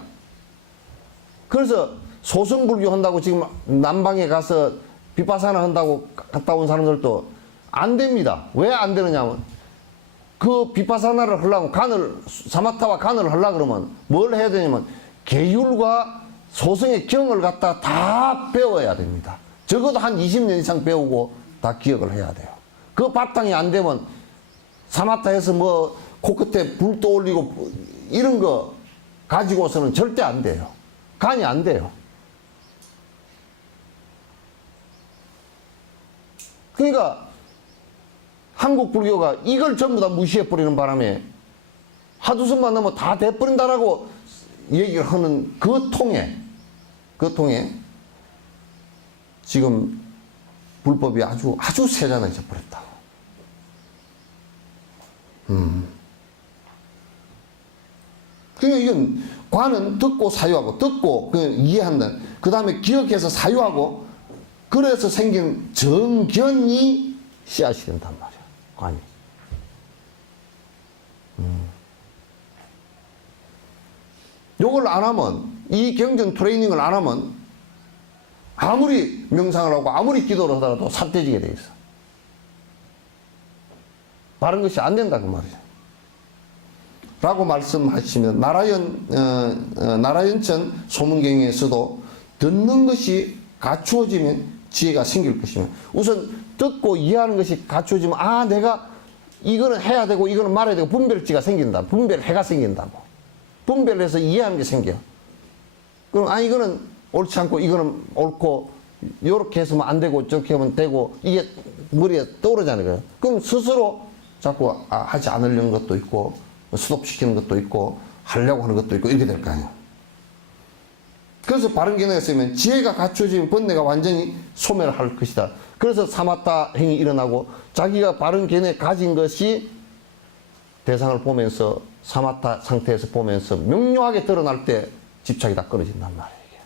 그래서 소승불교 한다고 지금 남방에 가서 비파사나 한다고 갔다 온 사람들도 안 됩니다. 왜 안 되느냐면 그 비파사나를 하려고 사마타와 간을 하려고 그러면 뭘 해야 되냐면 계율과 소승의 경을 갖다 다 배워야 됩니다. 적어도 한 20년 이상 배우고 다 기억을 해야 돼요. 그 바탕이 안 되면 사마타에서 뭐 코끝에 불 떠올리고 이런 거 가지고서는 절대 안 돼요. 간이 안 돼요. 그러니까 한국 불교가 이걸 전부 다 무시해버리는 바람에 하두선만 넘어 다 돼버린다라고 얘기를 하는 그 통에 지금 불법이 아주 세잔해져 버렸다고. 그러니까 이건 관은 듣고 사유하고 듣고 그냥 이해한다. 그 다음에 기억해서 사유하고 그래서 생긴 정견이 씨앗이 된단 말이야. 관이. 요걸 안 하면 이 경전 트레이닝을 안 하면 아무리 명상을 하고 아무리 기도를 하더라도 삿대지게 돼 있어. 바른 것이 안 된다 그 말이죠. 라고 말씀하시면 나라연천 소문경에서도 듣는 것이 갖추어지면 지혜가 생길 것이며 우선 듣고 이해하는 것이 갖추어지면 내가 이거는 해야 되고 이거는 말아야 되고 분별지가 생긴다. 분별해가 생긴다고. 분별해서 이해하는 게 생겨. 그럼 이거는 옳지 않고 이거는 옳고 요렇게 해서는 안 되고 저렇게 하면 되고 이게 머리에 떠오르잖아요. 그럼 스스로 자꾸 하지 않으려는 것도 있고 스톱시키는 것도 있고 하려고 하는 것도 있고 이렇게 될 거 아니에요. 그래서 바른 견해가 있으면 지혜가 갖춰지면 번뇌가 완전히 소멸할 것이다. 그래서 사마타 행이 일어나고 자기가 바른 견해 가진 것이 대상을 보면서 사마타 상태에서 보면서 명료하게 드러날 때 집착이 다 끊어진단 말이에요.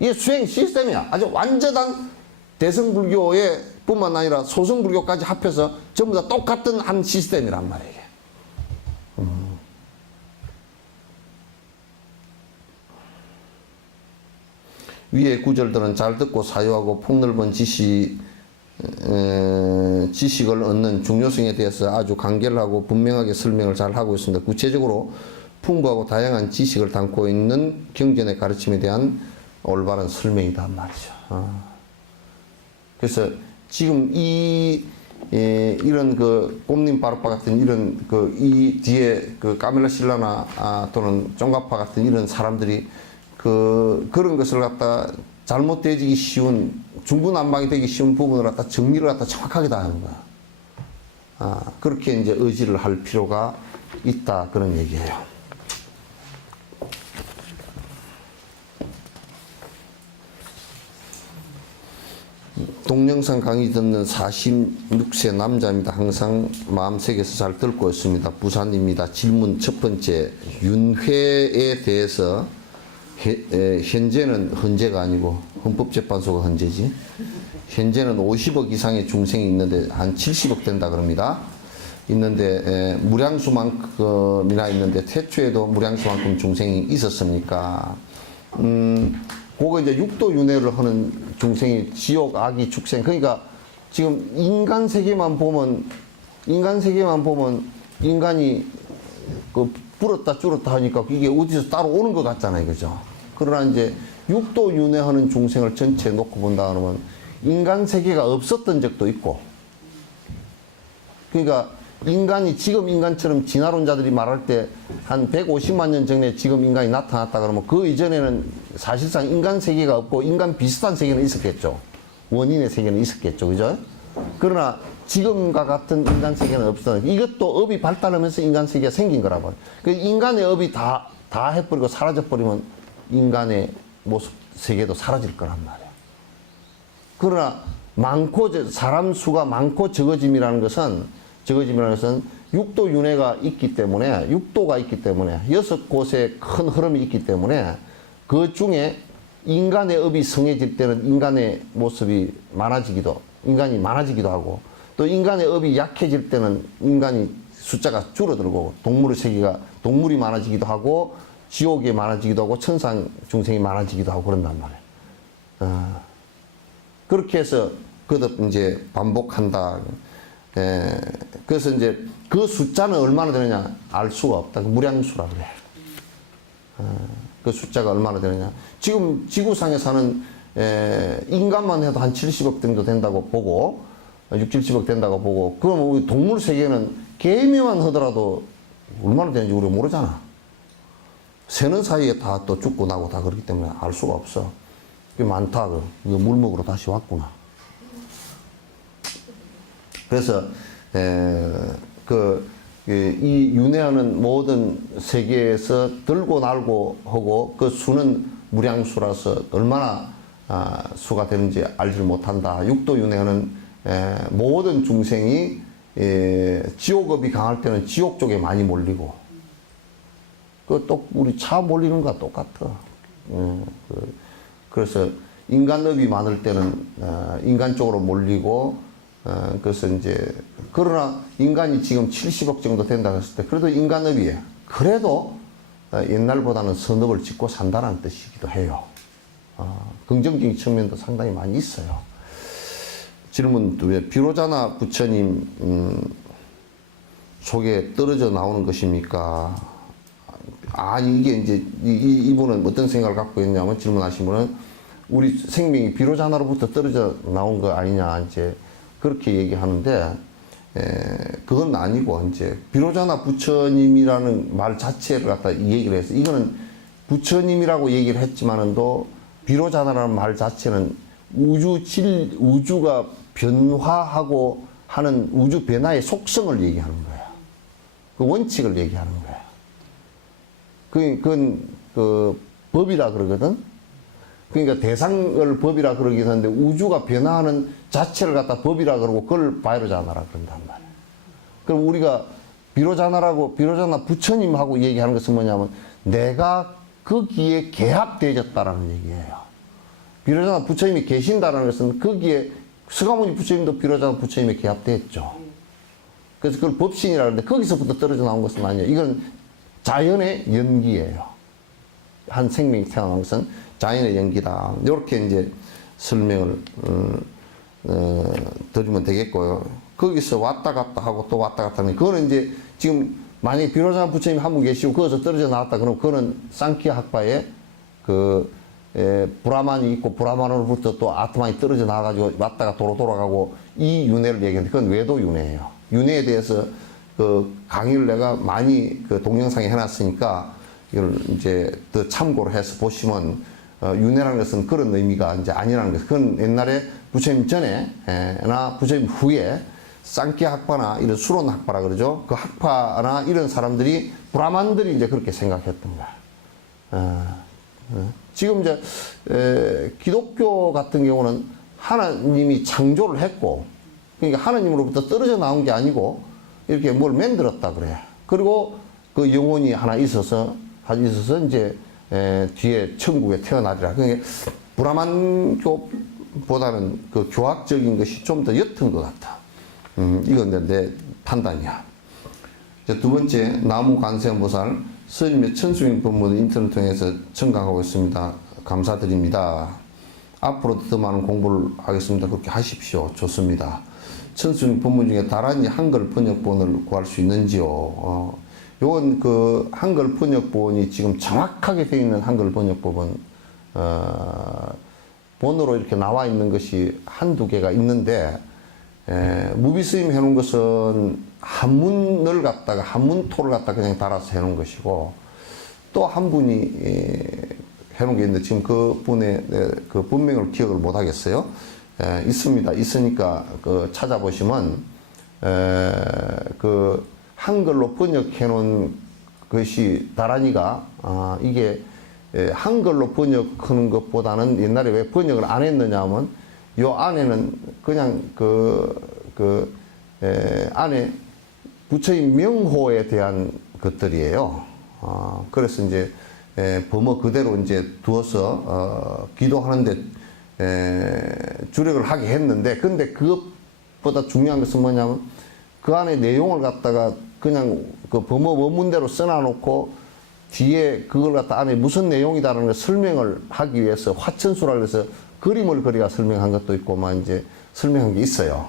이게 수행 시스템이야. 아주 완전한 대승불교의 뿐만 아니라 소승불교까지 합해서 전부 다 똑같은 한 시스템이란 말이에요. 위의 구절들은 잘 듣고 사유하고 폭넓은 지식을 얻는 중요성에 대해서 아주 간결하고 분명하게 설명을 잘 하고 있습니다. 구체적으로 풍부하고 다양한 지식을 담고 있는 경전의 가르침에 대한 올바른 설명이다 말이죠. 그래서 지금 이런 그 꼼님 바르파 같은 이런 이 뒤에 까밀라 신라나 또는 쫑가파 같은 이런 사람들이 그런 것을 갖다 잘못되기 쉬운 중구난방이 되기 쉬운 부분을 갖다 정리를 갖다 정확하게 다 하는 거야. 그렇게 이제 의지를 할 필요가 있다 그런 얘기예요. 동영상 강의 듣는 46세 남자입니다. 항상 마음 새겨서 잘 듣고 있습니다. 부산입니다. 질문 첫 번째, 윤회에 대해서 현재는 헌재가 아니고 헌법재판소가 헌재지. 현재는 50억 이상의 중생이 있는데 한 70억 된다 그럽니다. 있는데 무량수만큼이나 있는데 태초에도 무량수만큼 중생이 있었습니까? 그거 이제 육도윤회를 하는 중생이 지옥, 악이, 축생. 그러니까 지금 인간 세계만 보면 인간이 그 불었다 줄었다 하니까 이게 어디서 따로 오는 것 같잖아요. 그죠? 그러나 이제 육도윤회 하는 중생을 전체 놓고 본다 그러면 인간 세계가 없었던 적도 있고, 그러니까 인간이 지금 인간처럼 진화론자들이 말할 때 한 150만 년 전에 지금 인간이 나타났다 그러면 그 이전에는 사실상 인간 세계가 없고 인간 비슷한 세계는 있었겠죠. 원인의 세계는 있었겠죠. 그죠? 그러나 지금과 같은 인간 세계는 없었던, 이것도 업이 발달하면서 인간 세계가 생긴 거라고. 그 인간의 업이 다 해버리고 사라져버리면 인간의 모습 세계도 사라질 거란 말이에요. 그러나 사람 수가 많고 적어짐이라는 것은 육도윤회가 있기 때문에, 육도가 있기 때문에, 6곳에 큰 흐름이 있기 때문에 그 중에 인간의 업이 성해질 때는 인간의 모습이 인간이 많아지기도 하고, 또 인간의 업이 약해질 때는 인간이 숫자가 줄어들고 동물이 많아지기도 하고, 지옥이 많아지기도 하고, 천상 중생이 많아지기도 하고 그런단 말이에요. 그렇게 해서 거듭 이제 반복한다. 그래서 이제 그 숫자는 얼마나 되느냐 알 수가 없다. 무량수라 그래. 그 숫자가 얼마나 되느냐. 지금 지구상에 사는 인간만 해도 한 70억 정도 된다고 보고, 6, 70억 된다고 보고, 그러면 우리 동물 세계는 개미만 하더라도 얼마나 되는지 우리가 모르잖아. 새는 사이에 다 또 죽고 나고 다 그렇기 때문에 알 수가 없어. 그게 많다. 이거 물 먹으러 다시 왔구나. 그래서 이 윤회하는 모든 세계에서 들고 날고 하고 그 수는 무량수라서 얼마나 수가 되는지 알지를 못한다. 육도윤회하는 모든 중생이 지옥업이 강할 때는 지옥 쪽에 많이 몰리고, 또 우리 차 몰리는 거와 똑같아. 그래서 인간업이 많을 때는 인간 쪽으로 몰리고, 그래서 이제 그러나 인간이 지금 70억 정도 된다 했을 때 그래도 인간업이에요. 그래도 옛날보다는 선업을 짓고 산다는 뜻이기도 해요. 긍정적인 측면도 상당히 많이 있어요. 질문 두 개. 비로자나 부처님 속에 떨어져 나오는 것입니까? 아니, 이게 이제 이분은 어떤 생각을 갖고 있냐면, 질문하신 분은 우리 생명이 비로자나로부터 떨어져 나온 거 아니냐 이제 그렇게 얘기하는데, 그건 아니고, 이제, 비로자나 부처님이라는 말 자체를 갖다 이 얘기를 해서, 이거는 부처님이라고 얘기를 했지만은도, 비로자나라는 말 자체는 우주가 변화하고 하는 우주 변화의 속성을 얘기하는 거야. 그 원칙을 얘기하는 거야. 그건 법이라 그러거든? 그러니까 대상을 법이라 그러긴 하는데 우주가 변화하는 자체를 갖다 법이라 그러고 그걸 바이로자나라 그런단 말이에요. 그럼 우리가 비로자나 부처님하고 얘기하는 것은 뭐냐면 내가 거기에 개합되어졌다라는 얘기예요. 비로자나 부처님이 계신다라는 것은 거기에 서가모니 부처님도 비로자나 부처님에 개합되었죠. 그래서 그걸 법신이라 하는데 거기서부터 떨어져 나온 것은 아니에요. 이건 자연의 연기예요. 한 생명이 태어난 것은 자연의 연기다. 이렇게 이제 설명을 드리면 되겠고요. 거기서 왔다 갔다 하고 또 왔다 갔다 하는, 그거는 이제 지금 만약에 비로자나 부처님 한 분 계시고 거기서 떨어져 나왔다 그러면 그거는 상키아 학파의 브라만이 있고 브라만으로부터 또 아트만이 떨어져 나와가지고 왔다가 도로 돌아가고 이 윤회를 얘기하는데 그건 외도 윤회예요. 윤회에 대해서 그 강의를 내가 많이 그 동영상에 해놨으니까 이걸 이제 더 참고를 해서 보시면 윤회라는 것은 그런 의미가 이제 아니라는 것. 그건 옛날에 부처님 전에 나 부처님 후에 쌍키아 학파나 이런 수론 학파라 그러죠. 그 학파나 이런 사람들이 브라만들이 이제 그렇게 생각했던 거야. 지금 이제 기독교 같은 경우는 하나님이 창조를 했고, 그러니까 하나님으로부터 떨어져 나온 게 아니고 이렇게 뭘 만들었다 그래. 그리고 그 영혼이 하나 있어서 이제 뒤에 천국에 태어나리라. 그러니까 브라만 교보다는 그 교학적인 것이 좀 더 옅은 것 같아. 이건 내 판단이야. 이제 두 번째, 나무 관세음보살 스님의 천수행 법문을 인터넷 통해서 청강하고 있습니다. 감사드립니다. 앞으로도 더 많은 공부를 하겠습니다. 그렇게 하십시오. 좋습니다. 천수행 법문 중에 다란히 한글 번역본을 구할 수 있는지요? 요건 그 한글 번역본이 지금 정확하게 되어 있는 한글 번역본은 본으로 이렇게 나와 있는 것이 한두 개가 있는데, 무비스님 해놓은 것은 한문을 갖다가 한문토를 갖다가 그냥 달아서 해놓은 것이고, 또 한 분이 해놓은 게 있는데 지금 그 분의 그 분명을 기억을 못 하겠어요. 있습니다. 있으니까 그 찾아보시면 그 한글로 번역해 놓은 것이 다란이가 이게 한글로 번역하는 것보다는 옛날에 왜 번역을 안 했느냐 하면 요 안에는 그냥 안에 부처인 명호에 대한 것들이에요. 그래서 이제 범어 그대로 이제 두어서 기도하는데 주력을 하게 했는데, 근데 그것보다 중요한 것은 뭐냐면 그 안에 내용을 갖다가 그냥 그 범어 원문대로 써놔놓고 뒤에 그걸 갖다 안에 무슨 내용이다라는 걸 설명을 하기 위해서 화천수라 그래서 그림을 그리가 설명한 것도 있고 막 이제 설명한 게 있어요.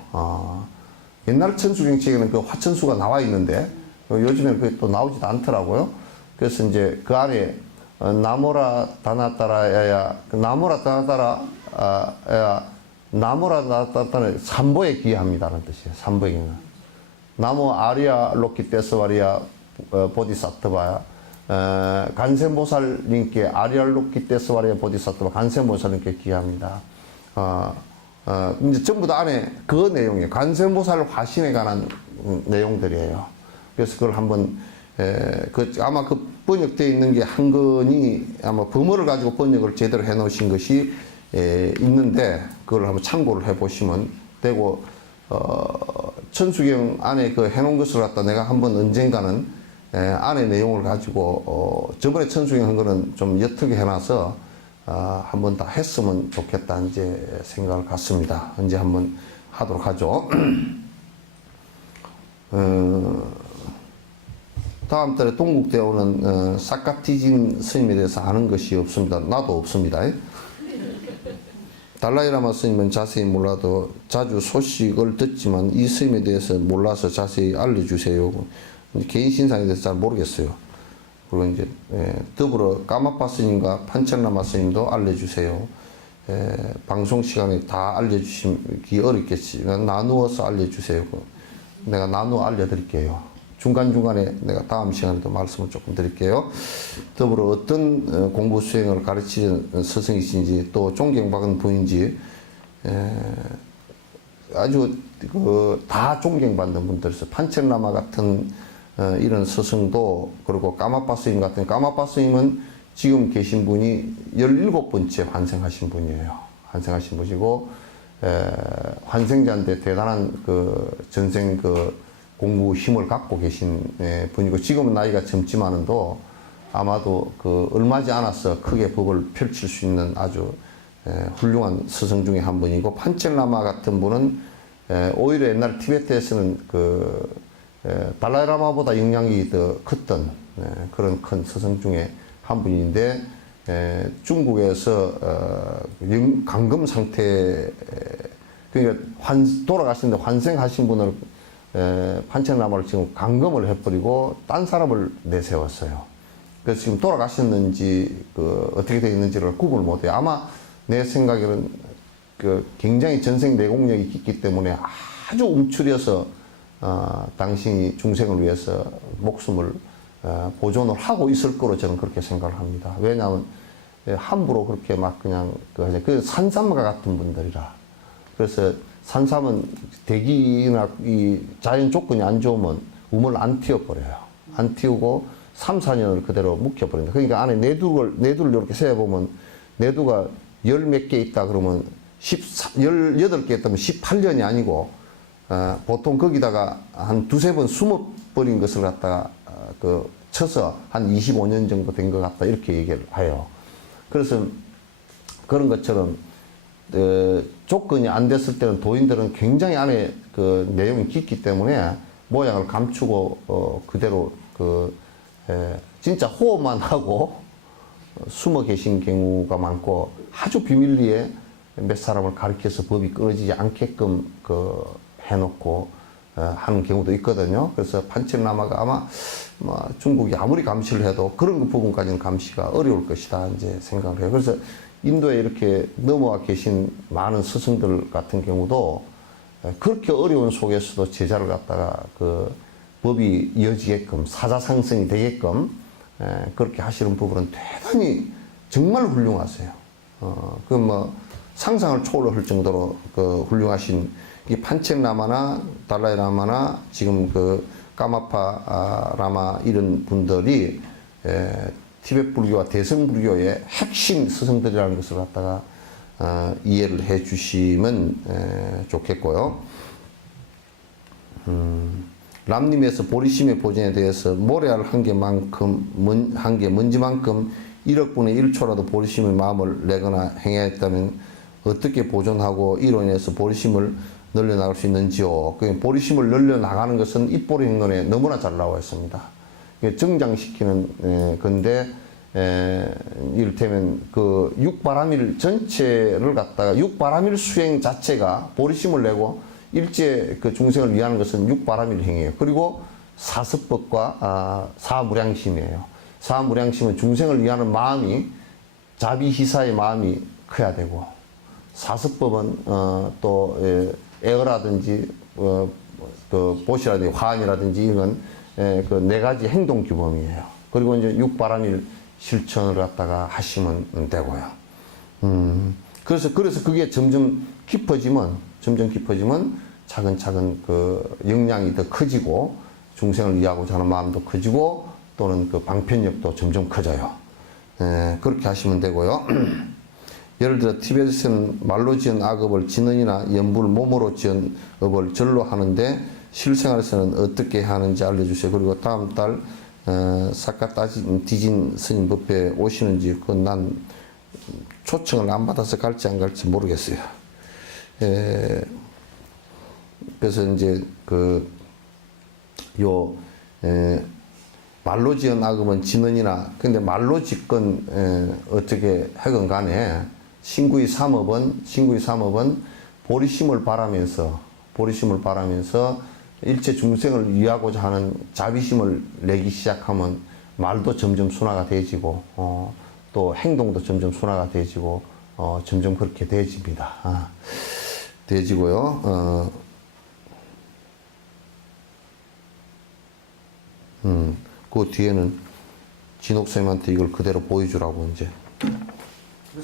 옛날 천수경책에는 그 화천수가 나와 있는데 요즘에는 그게 또 나오지도 않더라고요. 그래서 이제 그 안에 나모라 다나따라야야 나모라 다나따라야 나모라 다나따라는 삼보에 기여합니다라는 뜻이에요. 삼보에 기여. 나모 아리아 로키 테스와리아 보디사트바야 간세보살님께 아리아 로키 테스와리아 보디사트바 간세보살님께 기여합니다. 이제 전부 다 안에 그 내용이에요. 간세보살 화신에 관한 내용들이에요. 그래서 그걸 한번 아마 그 번역되어 있는 게 한건이 아마 범어를 가지고 번역을 제대로 해 놓으신 것이 있는데 그걸 한번 참고를 해 보시면 되고, 천수경 안에 그 해놓은 것을 갖다 내가 한번 언젠가는 안에 내용을 가지고 저번에 천수경 한 거는 좀 옅게 해놔서 한번 다 했으면 좋겠다 이제 생각을 갖습니다. 언제 한번 하도록 하죠. 다음 달에 동국대에 오는 사카티진 스님에 대해서 아는 것이 없습니다. 나도 없습니다. 달라이라마 스님은 자세히 몰라도 자주 소식을 듣지만 이 스님에 대해서 몰라서 자세히 알려주세요. 개인 신상에 대해서 잘 모르겠어요. 그리고 이제 더불어 까마파 스님과 판철라마 스님도 알려주세요. 방송 시간에 다 알려주시기 어렵겠지만 나누어서 알려주세요. 내가 나누어 알려드릴게요. 중간중간에 내가 다음 시간에도 말씀을 조금 드릴게요. 더불어 어떤 공부 수행을 가르치는 스승이신지 또 존경받은 분인지 아주 다 존경받는 분들에서 판철라마 같은 이런 스승도, 그리고 까마파 스님 같은, 까마파 스님은 지금 계신 분이 17번째 환생하신 분이에요. 환생하신 분이고 환생자인데 대단한 그 전생 그 공부 힘을 갖고 계신 분이고, 지금은 나이가 젊지만은도 아마도 그 얼마지 않아서 크게 법을 펼칠 수 있는 아주 훌륭한 스승 중에 한 분이고, 판철라마 같은 분은 오히려 옛날 티베트에서는 그 달라이라마보다 영향이 더 컸던 그런 큰 스승 중에 한 분인데, 중국에서 감금 상태, 그러니까 돌아가시는데 환생하신 분을 판철라마를 지금 감금을 해버리고 딴 사람을 내세웠어요. 그래서 지금 돌아가셨는지 어떻게 되어 있는지를 구분을 못해요. 아마 내 생각에는 그 굉장히 전생 내공력이 깊기 때문에 아주 움츠려서 당신이 중생을 위해서 목숨을 보존을 하고 있을 거로 저는 그렇게 생각을 합니다. 왜냐하면 함부로 그렇게 막 그냥 그 산삼과 같은 분들이라. 그래서 산삼은 대기나 이 자연 조건이 안 좋으면 우물 안 틔워버려요. 안 틔우고 3, 4년을 그대로 묵혀버린다. 그러니까 안에 내두를 이렇게 세어보면 내두가 10몇 개 있다 그러면 18개 했다면 18년이 아니고, 보통 거기다가 한 두세 번 숨어버린 것을 갖다가, 쳐서 한 25년 정도 된 것 같다. 이렇게 얘기를 해요. 그래서 그런 것처럼, 조건이 안 됐을 때는 도인들은 굉장히 안에 그 내용이 깊기 때문에 모양을 감추고, 그대로 진짜 호흡만 하고 숨어 계신 경우가 많고 아주 비밀리에 몇 사람을 가르쳐서 법이 끊어지지 않게끔 해놓고 하는 경우도 있거든요. 그래서 판책라마가 아마 중국이 아무리 감시를 해도 그런 부분까지는 감시가 어려울 것이다 이제 생각을 해요. 그래서 인도에 이렇게 넘어와 계신 많은 스승들 같은 경우도 그렇게 어려운 속에서도 제자를 갖다가 법이 이어지게끔 사자상승이 되게끔 그렇게 하시는 부분은 대단히 정말 훌륭하세요. 상상을 초월할 정도로 훌륭하신 이 판책라마나 달라이라마나 지금 까마파 라마 이런 분들이 티베트 불교와 대승 불교의 핵심 스승들이라는 것을 갖다가 이해를 해 주시면 좋겠고요. 람님에서 보리심의 보존에 대해서 모래알 한 개 먼지만큼 1억 분의 1초라도 보리심의 마음을 내거나 행해야 했다면 어떻게 보존하고 이로 인해서 보리심을 늘려나갈 수 있는지요. 보리심을 늘려나가는 것은 입보리 행론에 너무나 잘 나와 있습니다. 정장시키는 건데, 이를테면 육바라밀 전체를 갖다가 육바라밀 수행 자체가 보리심을 내고 일제 중생을 위하는 것은 육바라밀 행이에요. 그리고 사습법과 사무량심이에요. 사무량심은 중생을 위하는 마음이 자비희사의 마음이 커야 되고, 사습법은 또 애어라든지 보시라든지 화음이라든지 이런 네 가지 행동 규범이에요. 그리고 이제 육바라밀 실천을 갖다가 하시면 되고요. 그래서 그게 점점 깊어지면 차근차근 역량이 더 커지고 중생을 위하고자 하는 마음도 커지고 또는 방편력도 점점 커져요. 그렇게 하시면 되고요. 예를 들어 티베트에서는 말로 지은 악업을 진언이나 연불 몸으로 지은 업을 절로 하는데 실생활에서는 어떻게 하는지 알려주세요. 그리고 다음 달 사카 디진 스님 법회에 오시는지 그건 난 초청을 안 받아서 갈지 안 갈지 모르겠어요. 그래서 이제 말로 지은 악업은 진언이나 근데 말로 짓건 어떻게 하건 간에 신구의 삼업은 보리심을 바라면서 일체 중생을 위하고자 하는 자비심을 내기 시작하면 말도 점점 순화가 되어지고 또 행동도 점점 순화가 되어지고 점점 그렇게 되어집니다. 되어지고요. 그 뒤에는 진옥쌤한테 이걸 그대로 보여주라고 이제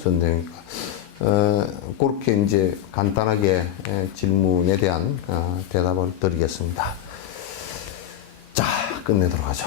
선생님과 그렇게 이제 간단하게 질문에 대한 대답을 드리겠습니다. 자, 끝내도록 하죠.